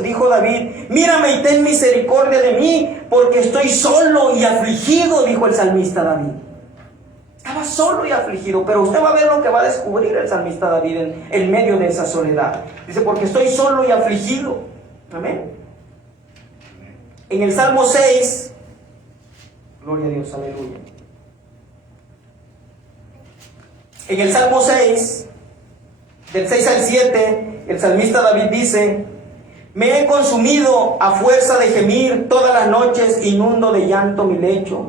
dijo David, mírame y ten misericordia de mí, porque estoy solo y afligido, dijo el salmista David. Estaba solo y afligido, pero usted va a ver lo que va a descubrir el salmista David en medio de esa soledad. Dice, porque estoy solo y afligido. Amén. En el Salmo 6, gloria a Dios, aleluya. En el Salmo 6, del 6 al 7, el salmista David dice, me he consumido a fuerza de gemir, todas las noches inundo de llanto mi lecho.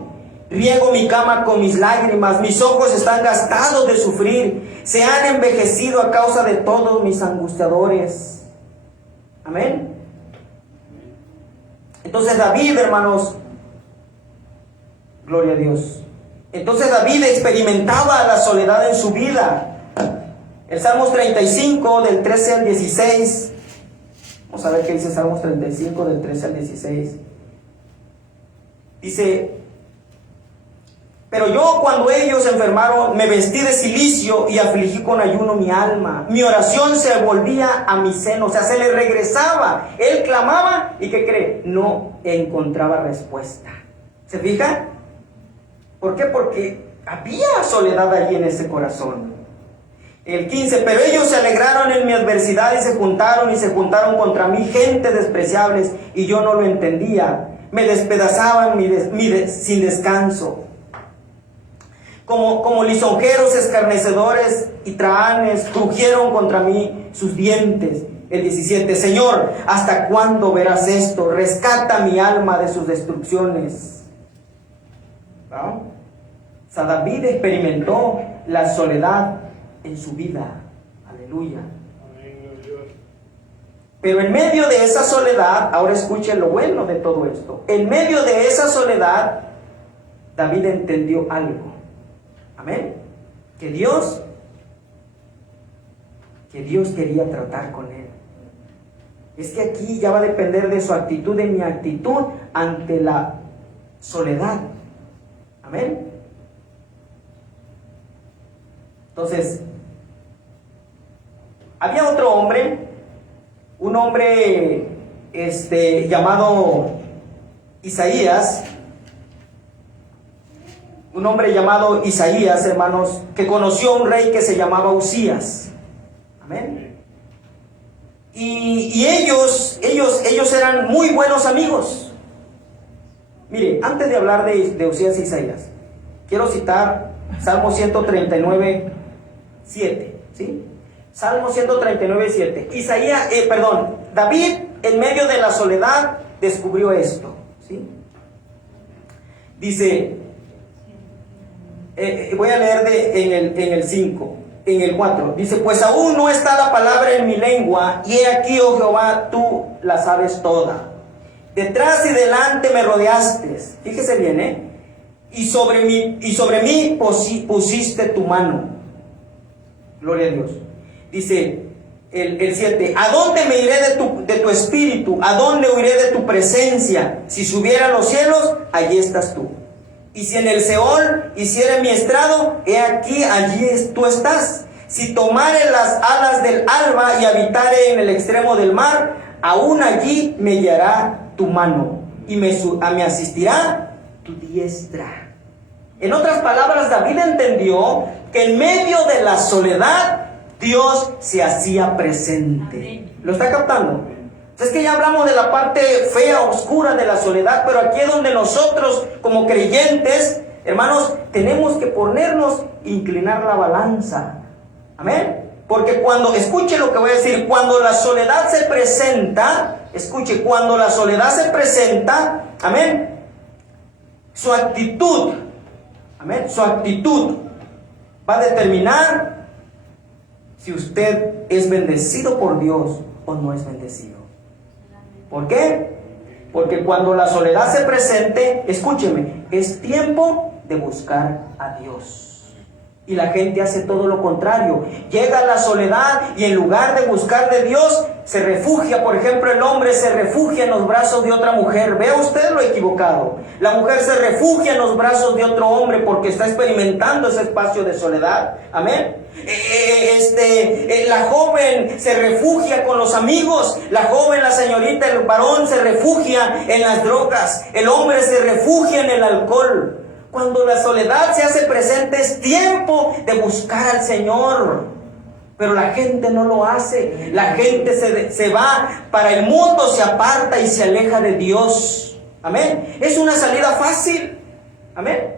Riego mi cama con mis lágrimas, mis ojos están gastados de sufrir, se han envejecido a causa de todos mis angustiadores. Amén. Entonces David, hermanos, gloria a Dios. Entonces David experimentaba la soledad en su vida. El Salmos 35, del 13 al 16. Vamos a ver qué dice Salmos 35, del 13 al 16. Dice, pero yo cuando ellos se enfermaron, me vestí de cilicio y afligí con ayuno mi alma. Mi oración se volvía a mi seno, o sea, se le regresaba. Él clamaba y ¿qué cree? No encontraba respuesta. ¿Se fija? ¿Por qué? Porque había soledad allí en ese corazón. El 15, pero ellos se alegraron en mi adversidad y se juntaron contra mí gente despreciables y yo no lo entendía. Me despedazaban sin descanso. Como lisonjeros, escarnecedores y trahanes crujieron contra mí sus dientes. El 17, Señor, ¿hasta cuándo verás esto? Rescata mi alma de sus destrucciones. ¿No? O sea, David experimentó la soledad en su vida. Aleluya. Pero en medio de esa soledad, ahora escuchen lo bueno de todo esto. En medio de esa soledad, David entendió algo. Amén. Que Dios quería tratar con él. Es que aquí ya va a depender de su actitud, de mi actitud ante la soledad. Amén. Entonces, había otro hombre, un hombre llamado Isaías, hermanos, que conoció a un rey que se llamaba Usías. Amén. Y ellos eran muy buenos amigos. Mire, antes de hablar de Usías e Isaías, quiero citar Salmo 139, 7, ¿sí? Salmo 139, 7. David, en medio de la soledad, descubrió esto, ¿sí? Dice, voy a leer en el 5. en el 4, dice, pues aún no está la palabra en mi lengua, y he aquí, oh Jehová, tú la sabes toda. Detrás y delante me rodeaste. Fíjese bien, y sobre mí pusiste tu mano. Gloria a Dios. Dice el 7, ¿a dónde me iré de tu espíritu? ¿A dónde huiré de tu presencia? Si subiera a los cielos, allí estás tú. Y si en el Seol hiciere mi estrado, he aquí, allí tú estás. Si tomare las alas del alba y habitare en el extremo del mar, aún allí me guiará tu mano y me asistirá tu diestra. En otras palabras, David entendió que en medio de la soledad, Dios se hacía presente. ¿Lo está captando? Es que ya hablamos de la parte fea, oscura de la soledad, pero aquí es donde nosotros, como creyentes, hermanos, tenemos que ponernos, inclinar la balanza. Amén. Porque escuche lo que voy a decir, cuando la soledad se presenta, escuche, cuando la soledad se presenta, amén, su actitud, amén, su actitud va a determinar si usted es bendecido por Dios o no es bendecido. ¿Por qué? Porque cuando la soledad se presente, escúcheme, es tiempo de buscar a Dios. Y la gente hace todo lo contrario. Llega la soledad y en lugar de buscar de Dios, se refugia. Por ejemplo, el hombre se refugia en los brazos de otra mujer. Vea usted lo equivocado. La mujer se refugia en los brazos de otro hombre porque está experimentando ese espacio de soledad. Amén. La joven se refugia con los amigos. La joven, la señorita, el varón se refugia en las drogas. El hombre se refugia en el alcohol. Cuando la soledad se hace presente, es tiempo de buscar al Señor. Pero la gente no lo hace. La gente se va para el mundo, se aparta y se aleja de Dios. Amén. Es una salida fácil. Amén.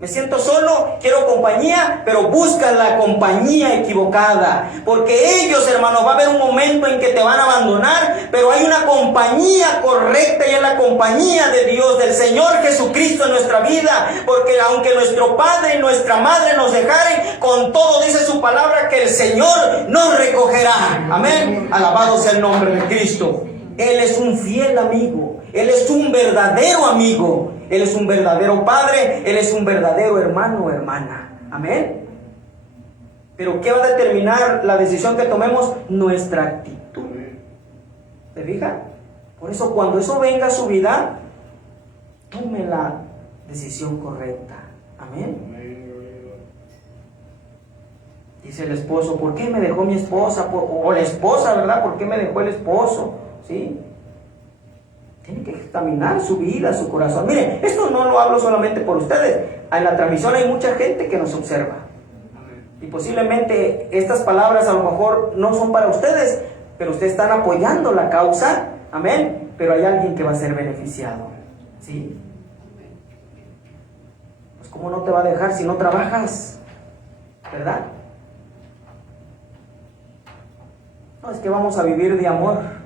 Me siento solo, quiero compañía, pero busca la compañía equivocada. Porque ellos, hermanos, va a haber un momento en que te van a abandonar, pero hay una compañía correcta y es la compañía de Dios, del Señor Jesucristo en nuestra vida. Porque aunque nuestro padre y nuestra madre nos dejaren, con todo dice su palabra que el Señor nos recogerá. Amén. Alabado sea el nombre de Cristo. Él es un fiel amigo. Él es un verdadero amigo. Él es un verdadero padre. Él es un verdadero hermano o hermana. Amén. Pero ¿qué va a determinar la decisión que tomemos? Nuestra actitud. ¿Se fija? Por eso cuando eso venga a su vida, tome la decisión correcta. Amén. Dice el esposo, ¿por qué me dejó mi esposa? O la esposa, ¿verdad? ¿Por qué me dejó el esposo? ¿Sí? Tiene que examinar su vida, su corazón. Miren, esto no lo hablo solamente por ustedes. En la transmisión hay mucha gente que nos observa. Y posiblemente estas palabras a lo mejor no son para ustedes, pero ustedes están apoyando la causa. Amén. Pero hay alguien que va a ser beneficiado. ¿Sí? Pues ¿cómo no te va a dejar si no trabajas? ¿Verdad? No, es que vamos a vivir de amor.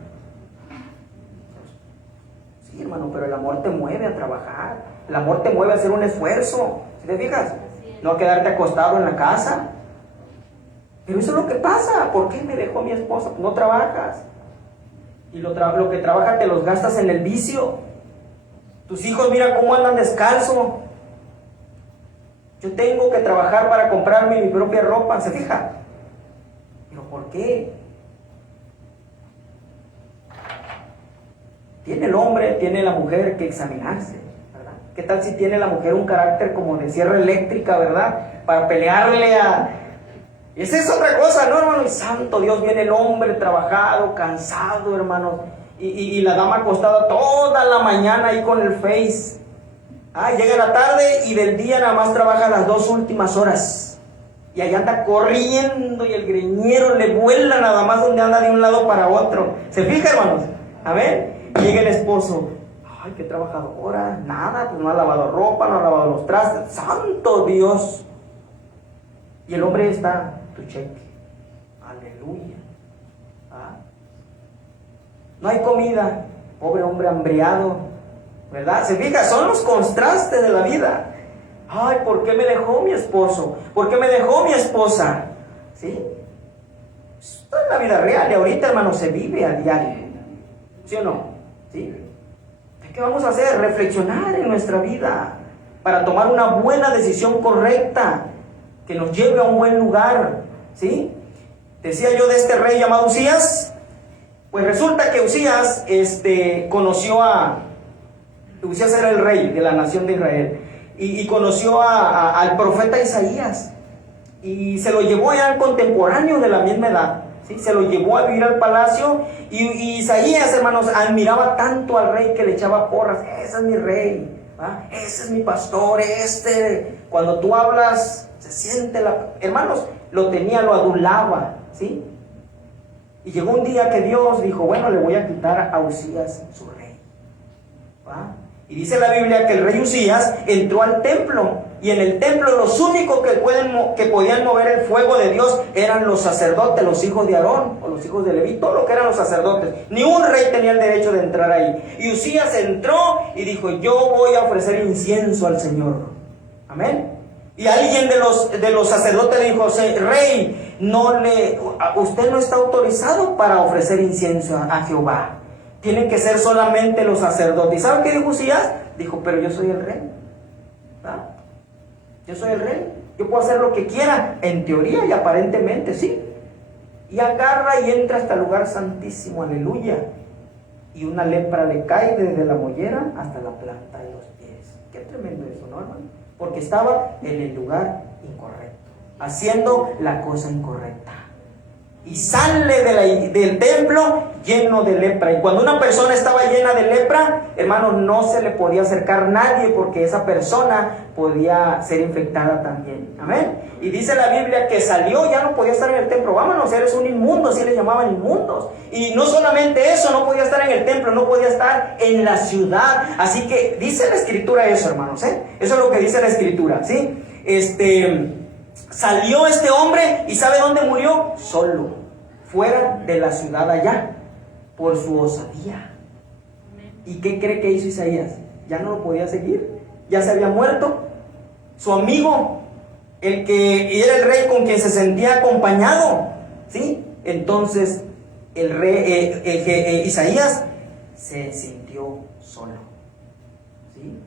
Sí, hermano, pero el amor te mueve a trabajar. El amor te mueve a hacer un esfuerzo. ¿Sí te fijas? No a quedarte acostado en la casa. Pero eso es lo que pasa. ¿Por qué me dejó mi esposa? Pues no trabajas. Y lo que trabajas te los gastas en el vicio. Tus hijos, mira cómo andan descalzo. Yo tengo que trabajar para comprarme mi propia ropa. ¿Se fija? ¿Pero por qué? Tiene el hombre, tiene la mujer que examinarse, ¿verdad? ¿Qué tal si tiene la mujer un carácter como de sierra eléctrica, ¿verdad? Para pelearle a... Esa es otra cosa, ¿no, hermano? Y santo Dios, viene el hombre trabajado, cansado, hermano, y la dama acostada toda la mañana ahí con el Face. Llega la tarde y del día nada más trabaja las 2 últimas horas. Y allá anda corriendo y el greñero le vuela nada más donde anda de un lado para otro. ¿Se fija, hermanos? A ver. Llega el esposo, ay, qué trabajadora, nada, pues no ha lavado ropa, no ha lavado los trastes, santo Dios. Y el hombre está, tu cheque, aleluya. No hay comida, pobre hombre hambriado, ¿verdad? Se fija, son los contrastes de la vida. Ay, ¿por qué me dejó mi esposo? ¿Por qué me dejó mi esposa? ¿sí? Esto es la vida real y ahorita, hermanos, se vive a diario, ¿sí o no? ¿Sí? ¿Qué vamos a hacer? Reflexionar en nuestra vida para tomar una buena decisión correcta que nos lleve a un buen lugar, ¿sí? Decía yo de este rey llamado Usías. Pues resulta que Usías conoció a... Usías era el rey de la nación de Israel. Y conoció al profeta Isaías. Y se lo llevó ya al contemporáneo de la misma edad. ¿Sí? Se lo llevó a vivir al palacio. Y Isaías, hermanos, admiraba tanto al rey que le echaba porras. Ese es mi rey. ¿Ah? Ese es mi pastor. Cuando tú hablas, se siente la... Hermanos, lo adulaba. ¿Sí? Y llegó un día que Dios dijo, bueno, le voy a quitar a Usías su rey. ¿Va? Y dice la Biblia que el rey Usías entró al templo. Y en el templo los únicos que podían mover el fuego de Dios eran los sacerdotes, los hijos de Aarón o los hijos de Leví, todo lo que eran los sacerdotes. Ni un rey tenía el derecho de entrar ahí. Y Usías entró y dijo, yo voy a ofrecer incienso al Señor. Amén. Y alguien de los sacerdotes le dijo, rey, usted no está autorizado para ofrecer incienso a Jehová. Tienen que ser solamente los sacerdotes. ¿Y sabe qué dijo Usías? Dijo, pero yo soy el rey. ¿Ah? Yo soy el rey. Yo puedo hacer lo que quiera, en teoría y aparentemente, sí. Y agarra y entra hasta el lugar santísimo, aleluya. Y una lepra le cae desde la mollera hasta la planta de los pies. Qué tremendo eso, ¿no, hermano? Porque estaba en el lugar incorrecto, haciendo la cosa incorrecta. Y sale del templo lleno de lepra. Y cuando una persona estaba llena de lepra, hermano, no se le podía acercar nadie porque esa persona podía ser infectada también. Amén. Y dice la Biblia que salió, ya no podía estar en el templo. Vámonos, eres un inmundo, así le llamaban inmundos. Y no solamente eso, no podía estar en el templo, no podía estar en la ciudad. Así que dice la Escritura eso, hermanos, Eso es lo que dice la Escritura, ¿sí? Salió este hombre y ¿sabe dónde murió? Solo, fuera de la ciudad allá, por su osadía. ¿Y qué cree que hizo Isaías? Ya no lo podía seguir, ya se había muerto. Su amigo, el que era el rey con quien se sentía acompañado, ¿sí? Entonces el rey Isaías se sintió solo, ¿sí?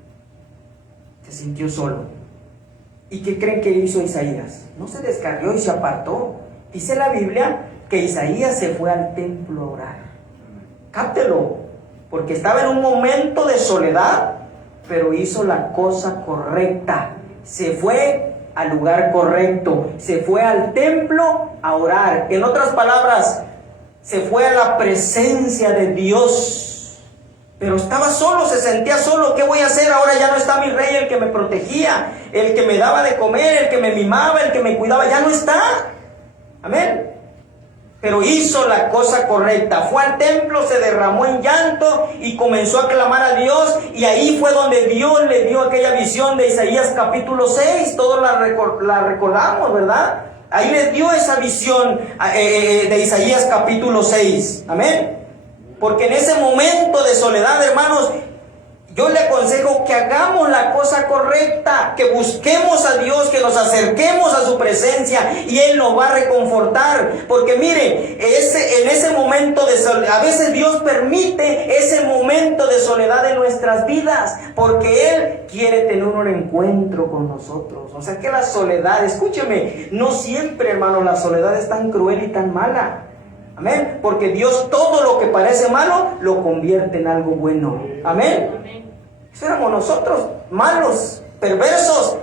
Se sintió solo. ¿Y qué creen que hizo Isaías? No se descarrió y se apartó. Dice la Biblia que Isaías se fue al templo a orar. Cáptelo, porque estaba en un momento de soledad, pero hizo la cosa correcta. Se fue al lugar correcto, se fue al templo a orar. En otras palabras, se fue a la presencia de Dios. Pero estaba solo, se sentía solo. ¿Qué voy a hacer? Ahora ya no está mi rey, el que me protegía, el que me daba de comer, el que me mimaba, el que me cuidaba. Ya no está. Amén. Pero hizo la cosa correcta. Fue al templo, se derramó en llanto y comenzó a clamar a Dios. Y ahí fue donde Dios le dio aquella visión de Isaías capítulo 6. Todos la recordamos, ¿verdad? Ahí le dio esa visión de Isaías capítulo 6. Amén. Porque en ese momento de soledad, hermanos, yo le aconsejo que hagamos la cosa correcta, que busquemos a Dios, que nos acerquemos a su presencia y Él nos va a reconfortar. Porque mire, en ese momento de soledad, a veces Dios permite ese momento de soledad en nuestras vidas, porque Él quiere tener un encuentro con nosotros. O sea que la soledad, escúcheme, no siempre, hermano, la soledad es tan cruel y tan mala. Amén. Porque Dios todo lo que parece malo lo convierte en algo bueno. Amén. Eso éramos nosotros, malos, perversos.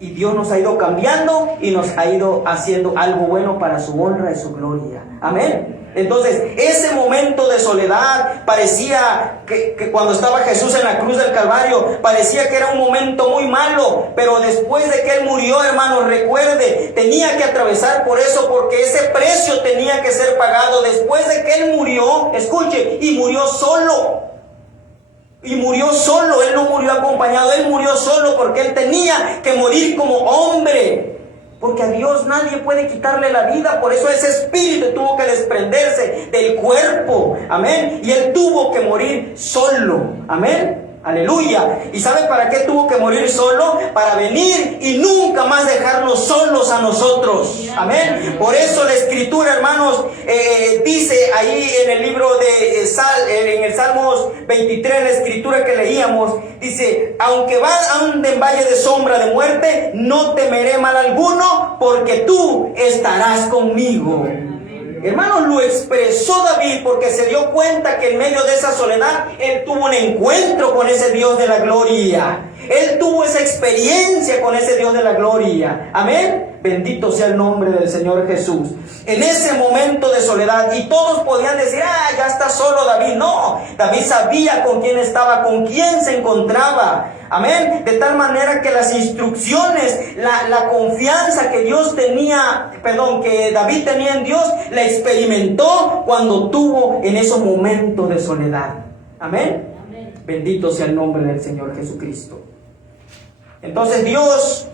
Y Dios nos ha ido cambiando y nos ha ido haciendo algo bueno para su honra y su gloria. Amén. Entonces, ese momento de soledad parecía que cuando estaba Jesús en la cruz del Calvario, parecía que era un momento muy malo. Pero después de que Él murió, hermanos, recuerde, tenía que atravesar por eso, porque ese precio tenía que ser pagado. Después de que Él murió, escuche, y murió solo. Y murió solo, Él no murió acompañado, Él murió solo porque Él tenía que morir como hombre. Porque a Dios nadie puede quitarle la vida, por eso ese espíritu tuvo que desprenderse del cuerpo, amén. Y Él tuvo que morir solo, amén. Aleluya. ¿Y sabe para qué tuvo que morir solo? Para venir y nunca más dejarnos solos a nosotros. Amén. Por eso la Escritura, hermanos, dice ahí en el libro de en el Salmos 23, la Escritura que leíamos, dice: aunque ande en valle de sombra de muerte, no temeré mal alguno, porque tú estarás conmigo. Hermanos, lo expresó David porque se dio cuenta que en medio de esa soledad él tuvo un encuentro con ese Dios de la gloria. Él tuvo esa experiencia con ese Dios de la gloria. Amén. Bendito sea el nombre del Señor Jesús. En ese momento de soledad, y todos podían decir: ya está solo David. No, David sabía con quién estaba, con quién se encontraba. Amén. De tal manera que las instrucciones, la confianza que que David tenía en Dios, la experimentó cuando tuvo en esos momentos de soledad. Amén. Amén. Bendito sea el nombre del Señor Jesucristo. Entonces Dios,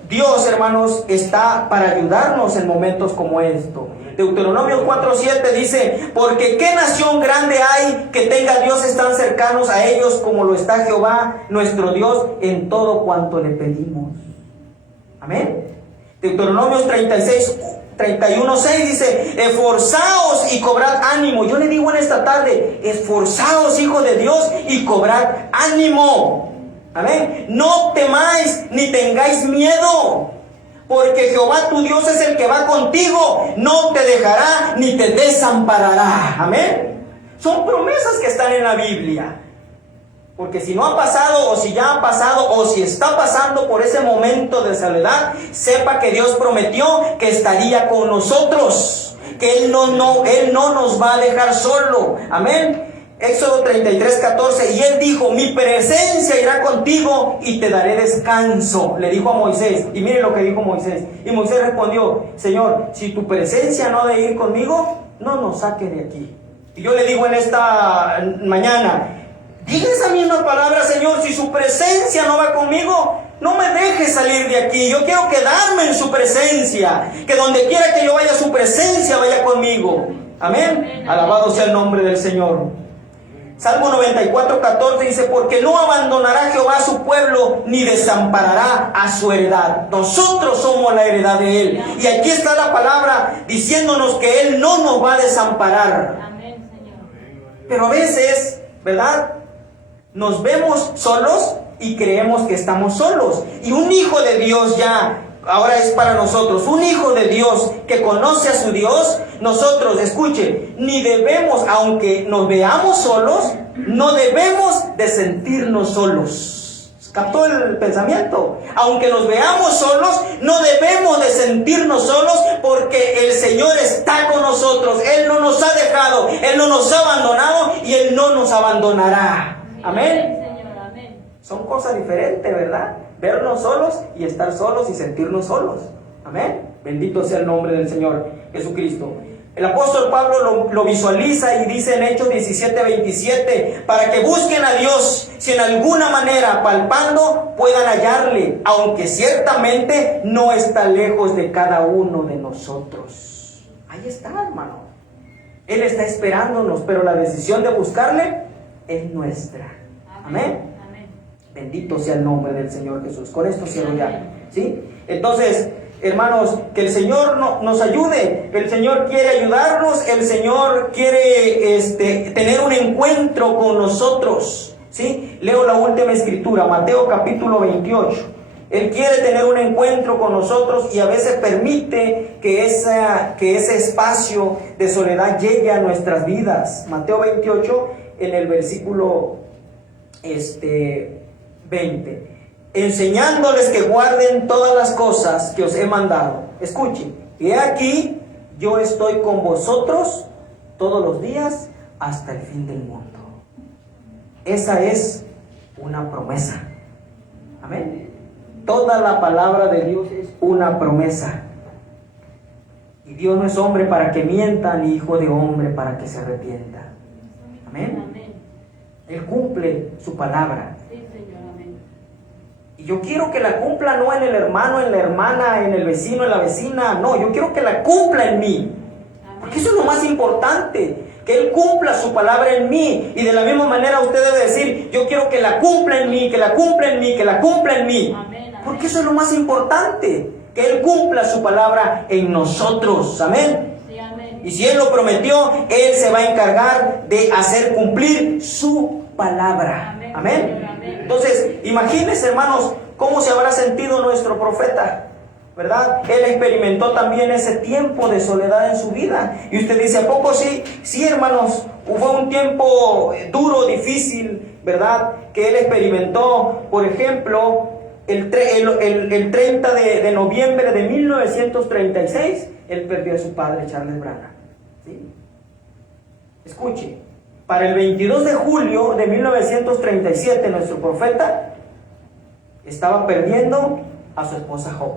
hermanos, está para ayudarnos en momentos como esto. Deuteronomio 4:7 dice: porque qué nación grande hay que tenga dioses tan cercanos a ellos como lo está Jehová nuestro Dios en todo cuanto le pedimos. Amén. Deuteronomio 31:6 dice: esforzaos y cobrad ánimo. Yo le digo en esta tarde: esforzaos, hijos de Dios, y cobrad ánimo. Amén. No temáis ni tengáis miedo, porque Jehová tu Dios es el que va contigo, no te dejará ni te desamparará. Amén. Son promesas que están en la Biblia. Porque si no ha pasado, o si ya ha pasado, o si está pasando por ese momento de soledad, sepa que Dios prometió que estaría con nosotros, que Él no nos va a dejar solo. Amén. Éxodo 33:14, y Él dijo: mi presencia irá contigo y te daré descanso. Le dijo a Moisés, y mire lo que dijo Moisés. Y Moisés respondió: Señor, si tu presencia no ha de ir conmigo, no nos saque de aquí. Y yo le digo en esta mañana: diga esa misma palabra: Señor, si su presencia no va conmigo, no me deje salir de aquí. Yo quiero quedarme en su presencia. Que donde quiera que yo vaya, su presencia vaya conmigo. Amén. Alabado sea el nombre del Señor. Salmo 94:14 dice: porque no abandonará Jehová a su pueblo, ni desamparará a su heredad. Nosotros somos la heredad de Él. Y aquí está la palabra diciéndonos que Él no nos va a desamparar. Amén, Señor. Pero a veces, ¿verdad?, nos vemos solos y creemos que estamos solos. Y un hijo de Dios ahora es para nosotros, un hijo de Dios que conoce a su Dios. Nosotros, escuchen, ni debemos, aunque nos veamos solos, no debemos de sentirnos solos. ¿Captó el pensamiento? Aunque nos veamos solos, no debemos de sentirnos solos, porque el Señor está con nosotros. Él no nos ha dejado, Él no nos ha abandonado y Él no nos abandonará. Amén. Son cosas diferentes, ¿verdad? Vernos solos y estar solos y sentirnos solos. Amén. Bendito sea el nombre del Señor Jesucristo. El apóstol Pablo lo visualiza y dice en Hechos 17:27: para que busquen a Dios, si en alguna manera palpando puedan hallarle, aunque ciertamente no está lejos de cada uno de nosotros. Ahí está, hermano. Él está esperándonos, pero la decisión de buscarle es nuestra. Amén. Bendito sea el nombre del Señor Jesús. Con esto cierro ya, ¿sí? Entonces, hermanos, que el Señor nos ayude. El Señor quiere ayudarnos. El Señor quiere tener un encuentro con nosotros, ¿sí? Leo la última escritura, Mateo capítulo 28. Él quiere tener un encuentro con nosotros y a veces permite que ese espacio de soledad llegue a nuestras vidas. Mateo 28, en el versículo 20. Enseñándoles que guarden todas las cosas que os he mandado. Escuchen: he aquí, yo estoy con vosotros todos los días hasta el fin del mundo. Esa es una promesa. Amén. Toda la palabra de Dios es una promesa. Y Dios no es hombre para que mienta, ni hijo de hombre para que se arrepienta. Amén. Él cumple su palabra. Y yo quiero que la cumpla no en el hermano, en la hermana, en el vecino, en la vecina. No, yo quiero que la cumpla en mí. Porque eso es lo más importante. Que Él cumpla su palabra en mí. Y de la misma manera usted debe decir, yo quiero que la cumpla en mí, que la cumpla en mí, que la cumpla en mí. Amén, amén. Porque eso es lo más importante, que Él cumpla su palabra en nosotros. Amén. Sí, amén. Y si Él lo prometió, Él se va a encargar de hacer cumplir su palabra. Amén. Amén. Amén. Entonces, imagínense, hermanos, cómo se habrá sentido nuestro profeta, ¿verdad? Él experimentó también ese tiempo de soledad en su vida. Y usted dice, ¿a poco sí? Sí, hermanos, fue un tiempo duro, difícil, ¿verdad? Que él experimentó. Por ejemplo, el 30 de noviembre de 1936, él perdió a su padre, Charles Branham. ¿Sí? Escuche, para el 22 de julio de 1937, nuestro profeta estaba perdiendo a su esposa Job.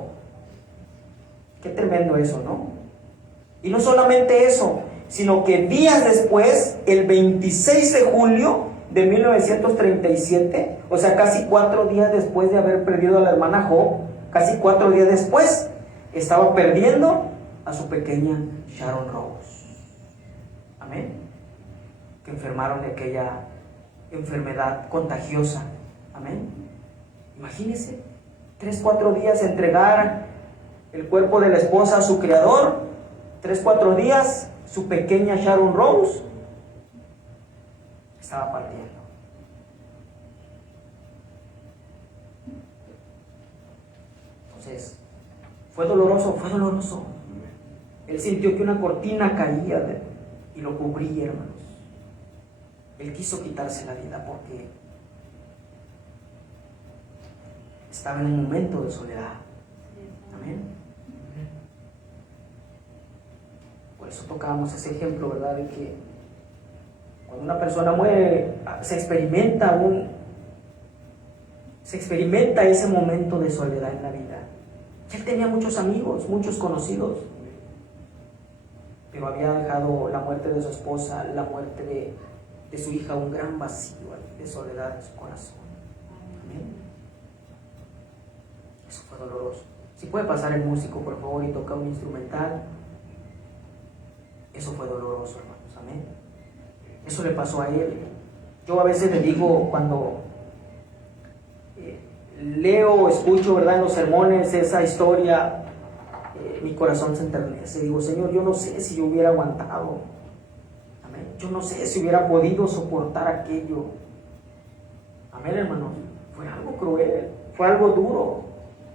Qué tremendo eso, ¿no? Y no solamente eso, sino que días después, el 26 de julio de 1937, o sea, casi 4 días después de haber perdido a la hermana Job, casi 4 días después, estaba perdiendo a su pequeña Sharon Rose. Amén. Que enfermaron de aquella enfermedad contagiosa. Amén. Imagínense, 3-4 días entregar el cuerpo de la esposa a su creador, 3-4 días, su pequeña Sharon Rose estaba partiendo. Entonces, fue doloroso. Él sintió que una cortina caía y lo cubría, hermanos. Él quiso quitarse la vida porque estaba en un momento de soledad. Amén. Por eso tocábamos ese ejemplo, ¿verdad? De que cuando una persona muere, se experimenta ese momento de soledad en la vida. Él tenía muchos amigos, muchos conocidos, pero había dejado la muerte de su esposa, la muerte de su hija, un gran vacío de soledad en su corazón. Amén. Eso fue doloroso. Si puede pasar el músico, por favor, y toca un instrumental. Eso fue doloroso, hermanos. Amén. Eso le pasó a él. Yo a veces le digo, cuando leo, escucho, ¿verdad?, en los sermones esa historia, mi corazón se enternece. Digo, Señor, yo no sé si yo hubiera aguantado. Amén. Yo no sé si hubiera podido soportar aquello. Amén, hermanos. Fue algo cruel, fue algo duro,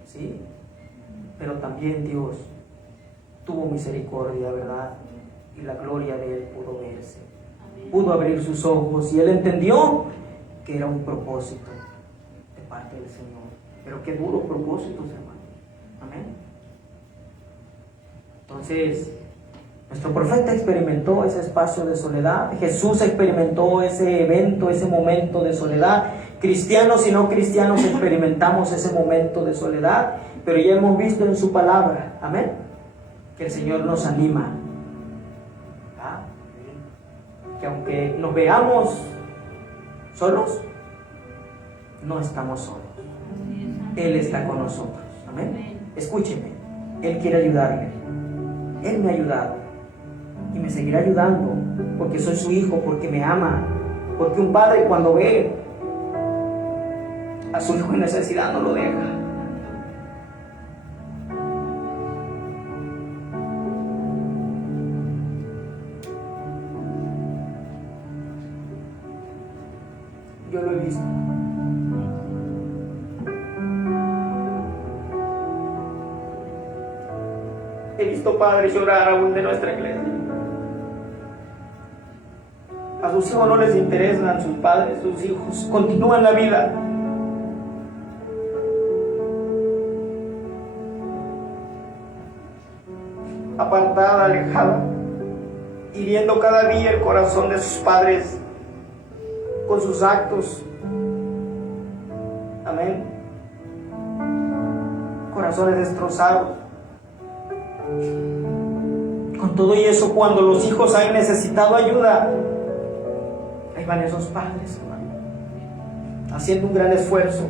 ¿sí? Pero también Dios tuvo misericordia, ¿verdad? Y la gloria de Él pudo verse. Amén. Pudo abrir sus ojos y Él entendió que era un propósito de parte del Señor. Pero qué duros propósitos, hermanos. Amén. Entonces, nuestro profeta experimentó ese espacio de soledad. Jesús experimentó ese evento, ese momento de soledad. Cristianos y no cristianos experimentamos ese momento de soledad. Pero ya hemos visto en su palabra, amén, que el Señor nos anima. ¿Ah? Que aunque nos veamos solos, no estamos solos. Él está con nosotros. Amén. Escúcheme, Él quiere ayudarle. Él me ha ayudado y me seguirá ayudando porque soy su hijo, porque me ama. Porque un padre, cuando ve a su hijo en necesidad, no lo deja. Yo lo he visto. He visto padres llorar aún de nuestra iglesia. A sus hijos no les interesan sus padres, sus hijos continúan la vida. Apartada, alejada, hiriendo cada día el corazón de sus padres con sus actos. Amén. Corazones destrozados. Con todo y eso, cuando los hijos han necesitado ayuda, ahí van esos padres, hermano, haciendo un gran esfuerzo,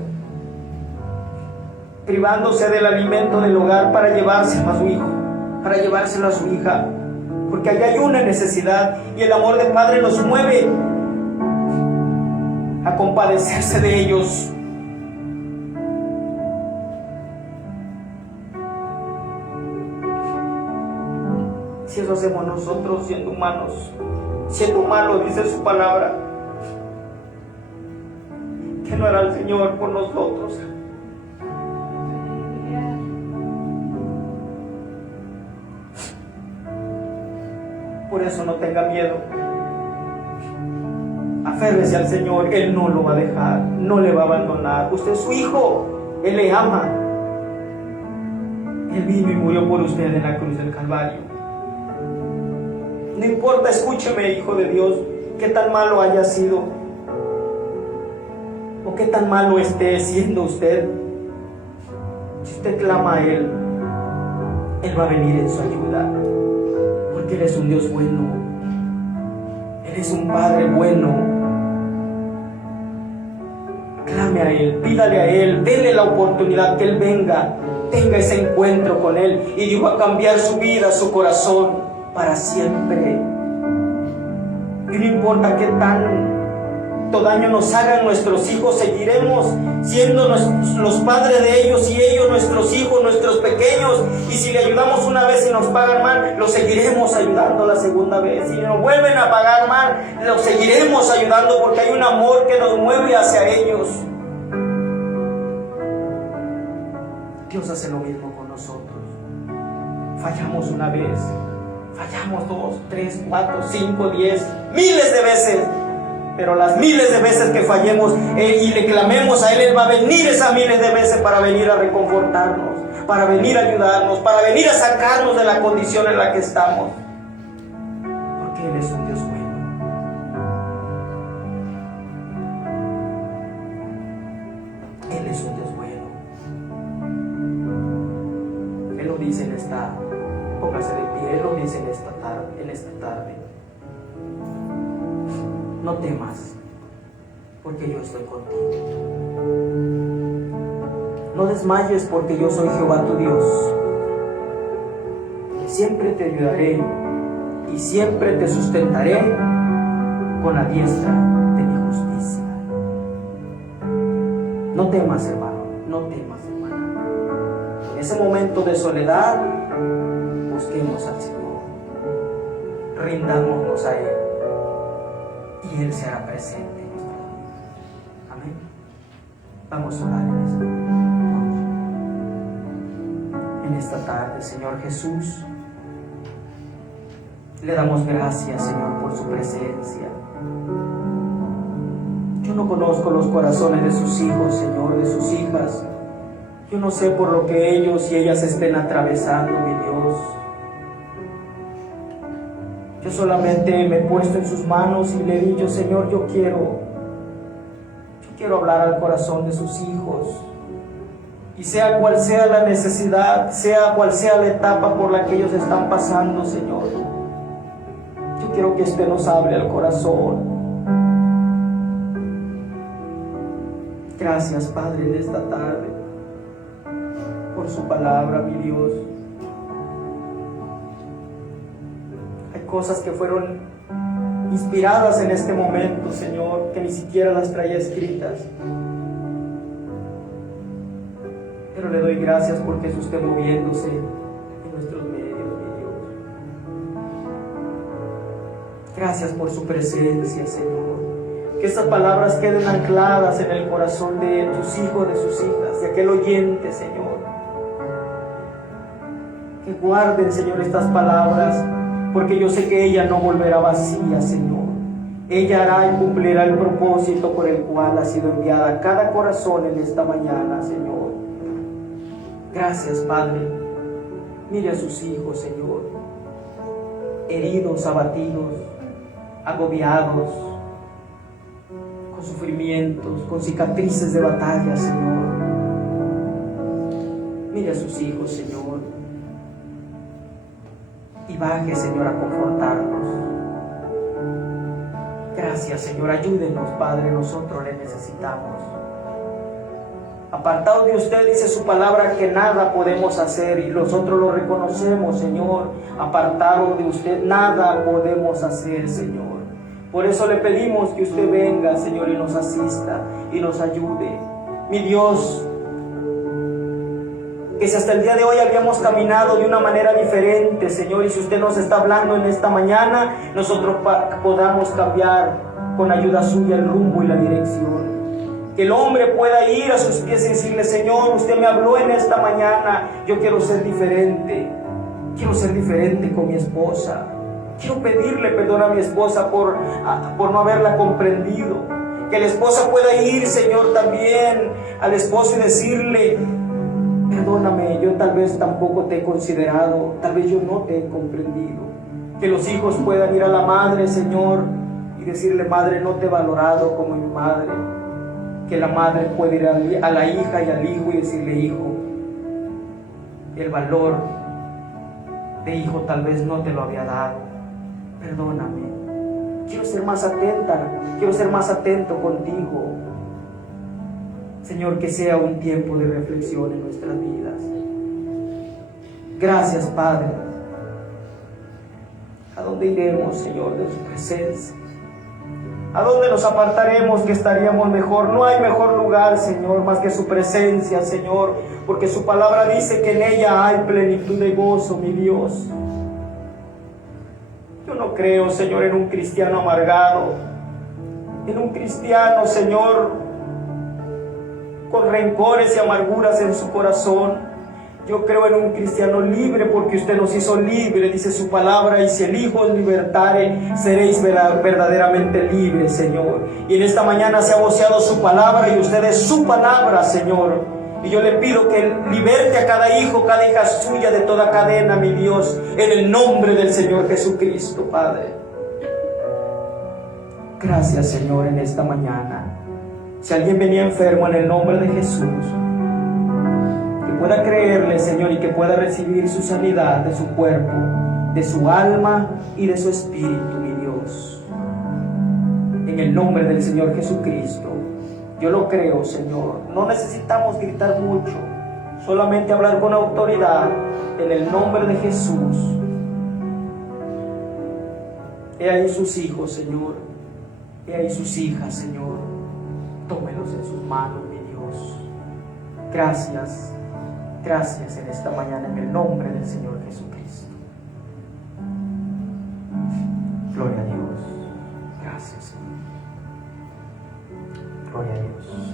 privándose del alimento del hogar para llevárselo a su hijo, para llevárselo a su hija, porque allá hay una necesidad y el amor del Padre nos mueve a compadecerse de ellos. Si eso hacemos nosotros siendo humanos, siendo humanos, dice su palabra, ¿qué no hará el Señor por nosotros? Por eso no tenga miedo. Aférrese al Señor, Él no lo va a dejar, no le va a abandonar. Usted es su hijo, Él le ama. Él vino y murió por usted en la cruz del Calvario. No importa, escúcheme, hijo de Dios, qué tan malo haya sido o qué tan malo esté siendo usted. Si usted clama a Él, Él va a venir en su ayuda, porque Él es un Dios bueno, Él es un Padre bueno. Clame a Él, pídale a Él, denle la oportunidad que Él venga, tenga ese encuentro con Él y Dios va a cambiar su vida, su corazón para siempre. Y no importa qué tanto daño nos hagan nuestros hijos, seguiremos siendo los padres de ellos y ellos nuestros hijos, nuestros pequeños. Y si le ayudamos una vez y nos pagan mal, los seguiremos ayudando la segunda vez. Si nos vuelven a pagar mal, los seguiremos ayudando, porque hay un amor que nos mueve hacia ellos. Dios hace lo mismo con nosotros. Fallamos una vez, fallamos 2, 3, 4, 5, 10, miles de veces. Pero las miles de veces que fallemos y le clamemos a Él, Él va a venir esas miles de veces para venir a reconfortarnos, para venir a ayudarnos, para venir a sacarnos de la condición en la que estamos. Porque Él es un Dios bueno. Él es un Dios bueno. Él lo dice en esta, póngase de pie, Él lo dice en esta tarde. No temas, porque yo estoy contigo. No desmayes, porque yo soy Jehová tu Dios. Siempre te ayudaré y siempre te sustentaré con la diestra de mi justicia. No temas, hermano, no temas, hermana. En ese momento de soledad, busquemos al Señor, rindámonos a Él, y Él se hará presente en nuestra vida. Amén. Vamos a orar en esta tarde, Señor Jesús. Le damos gracias, Señor, por su presencia. Yo no conozco los corazones de sus hijos, Señor, de sus hijas. Yo no sé por lo que ellos y ellas estén atravesando, mi Dios. Yo solamente me he puesto en sus manos y le he dicho, Señor, yo quiero hablar al corazón de sus hijos. Y sea cual sea la necesidad, sea cual sea la etapa por la que ellos están pasando, Señor, yo quiero que usted nos hable al corazón. Gracias, Padre, en esta tarde, por su palabra, mi Dios. Hay cosas que fueron inspiradas en este momento, Señor, que ni siquiera las traía escritas. Pero le doy gracias porque es usted moviéndose en nuestros medios, mi Dios. Gracias por su presencia, Señor. Que estas palabras queden ancladas en el corazón de tus hijos, de sus hijas, de aquel oyente, Señor. Que guarden, Señor, estas palabras, porque yo sé que ella no volverá vacía, Señor. Ella hará y cumplirá el propósito por el cual ha sido enviada a cada corazón en esta mañana, Señor. Gracias, Padre. Mire a sus hijos, Señor, heridos, abatidos, agobiados, con sufrimientos, con cicatrices de batalla, Señor. Mire a sus hijos, Señor, y baje, Señor, a confortarnos. Gracias, Señor, ayúdenos, Padre, nosotros le necesitamos. Apartados de usted, dice su palabra, que nada podemos hacer, y nosotros lo reconocemos, Señor. Apartados de usted, nada podemos hacer, Señor. Por eso le pedimos que usted venga, Señor, y nos asista y nos ayude. Mi Dios, que si hasta el día de hoy habíamos caminado de una manera diferente, Señor, y si usted nos está hablando en esta mañana, nosotros podamos cambiar con ayuda suya el rumbo y la dirección. Que el hombre pueda ir a sus pies y decirle: Señor, usted me habló en esta mañana, yo quiero ser diferente con mi esposa. Quiero pedirle perdón a mi esposa por no haberla comprendido. Que la esposa pueda ir, Señor, también al esposo y decirle: perdóname, yo tal vez tampoco te he considerado, tal vez yo no te he comprendido. Que los hijos puedan ir a la madre, Señor, y decirle: madre, no te he valorado como mi madre. Que la madre pueda ir a la hija y al hijo y decirle: hijo, el valor de hijo tal vez no te lo había dado, perdóname. Quiero ser más atenta, quiero ser más atento contigo. Señor, que sea un tiempo de reflexión en nuestras vidas. Gracias, Padre. ¿A dónde iremos, Señor, de su presencia? ¿A dónde nos apartaremos que estaríamos mejor? No hay mejor lugar, Señor, más que su presencia, Señor, porque su palabra dice que en ella hay plenitud de gozo, mi Dios. Yo no creo, Señor, en un cristiano amargado, en un cristiano, Señor, con rencores y amarguras en su corazón. Yo creo en un cristiano libre, porque usted nos hizo libre, dice su palabra, y si el Hijo os libertare, seréis verdaderamente libres, Señor. Y en esta mañana se ha voceado su palabra, y usted es su palabra, Señor. Y yo le pido que liberte a cada hijo, cada hija suya de toda cadena, mi Dios, en el nombre del Señor Jesucristo, Padre. Gracias, Señor, en esta mañana. Si alguien venía enfermo, en el nombre de Jesús, que pueda creerle, Señor, y que pueda recibir su sanidad de su cuerpo, de su alma y de su espíritu, mi Dios. En el nombre del Señor Jesucristo, yo lo creo, Señor. No necesitamos gritar mucho, solamente hablar con autoridad, en el nombre de Jesús. He ahí sus hijos, Señor. He ahí sus hijas, Señor. Tómelos en sus manos, mi Dios. Gracias, gracias en esta mañana, en el nombre del Señor Jesucristo. Gloria a Dios. Gracias, Señor. Gloria a Dios.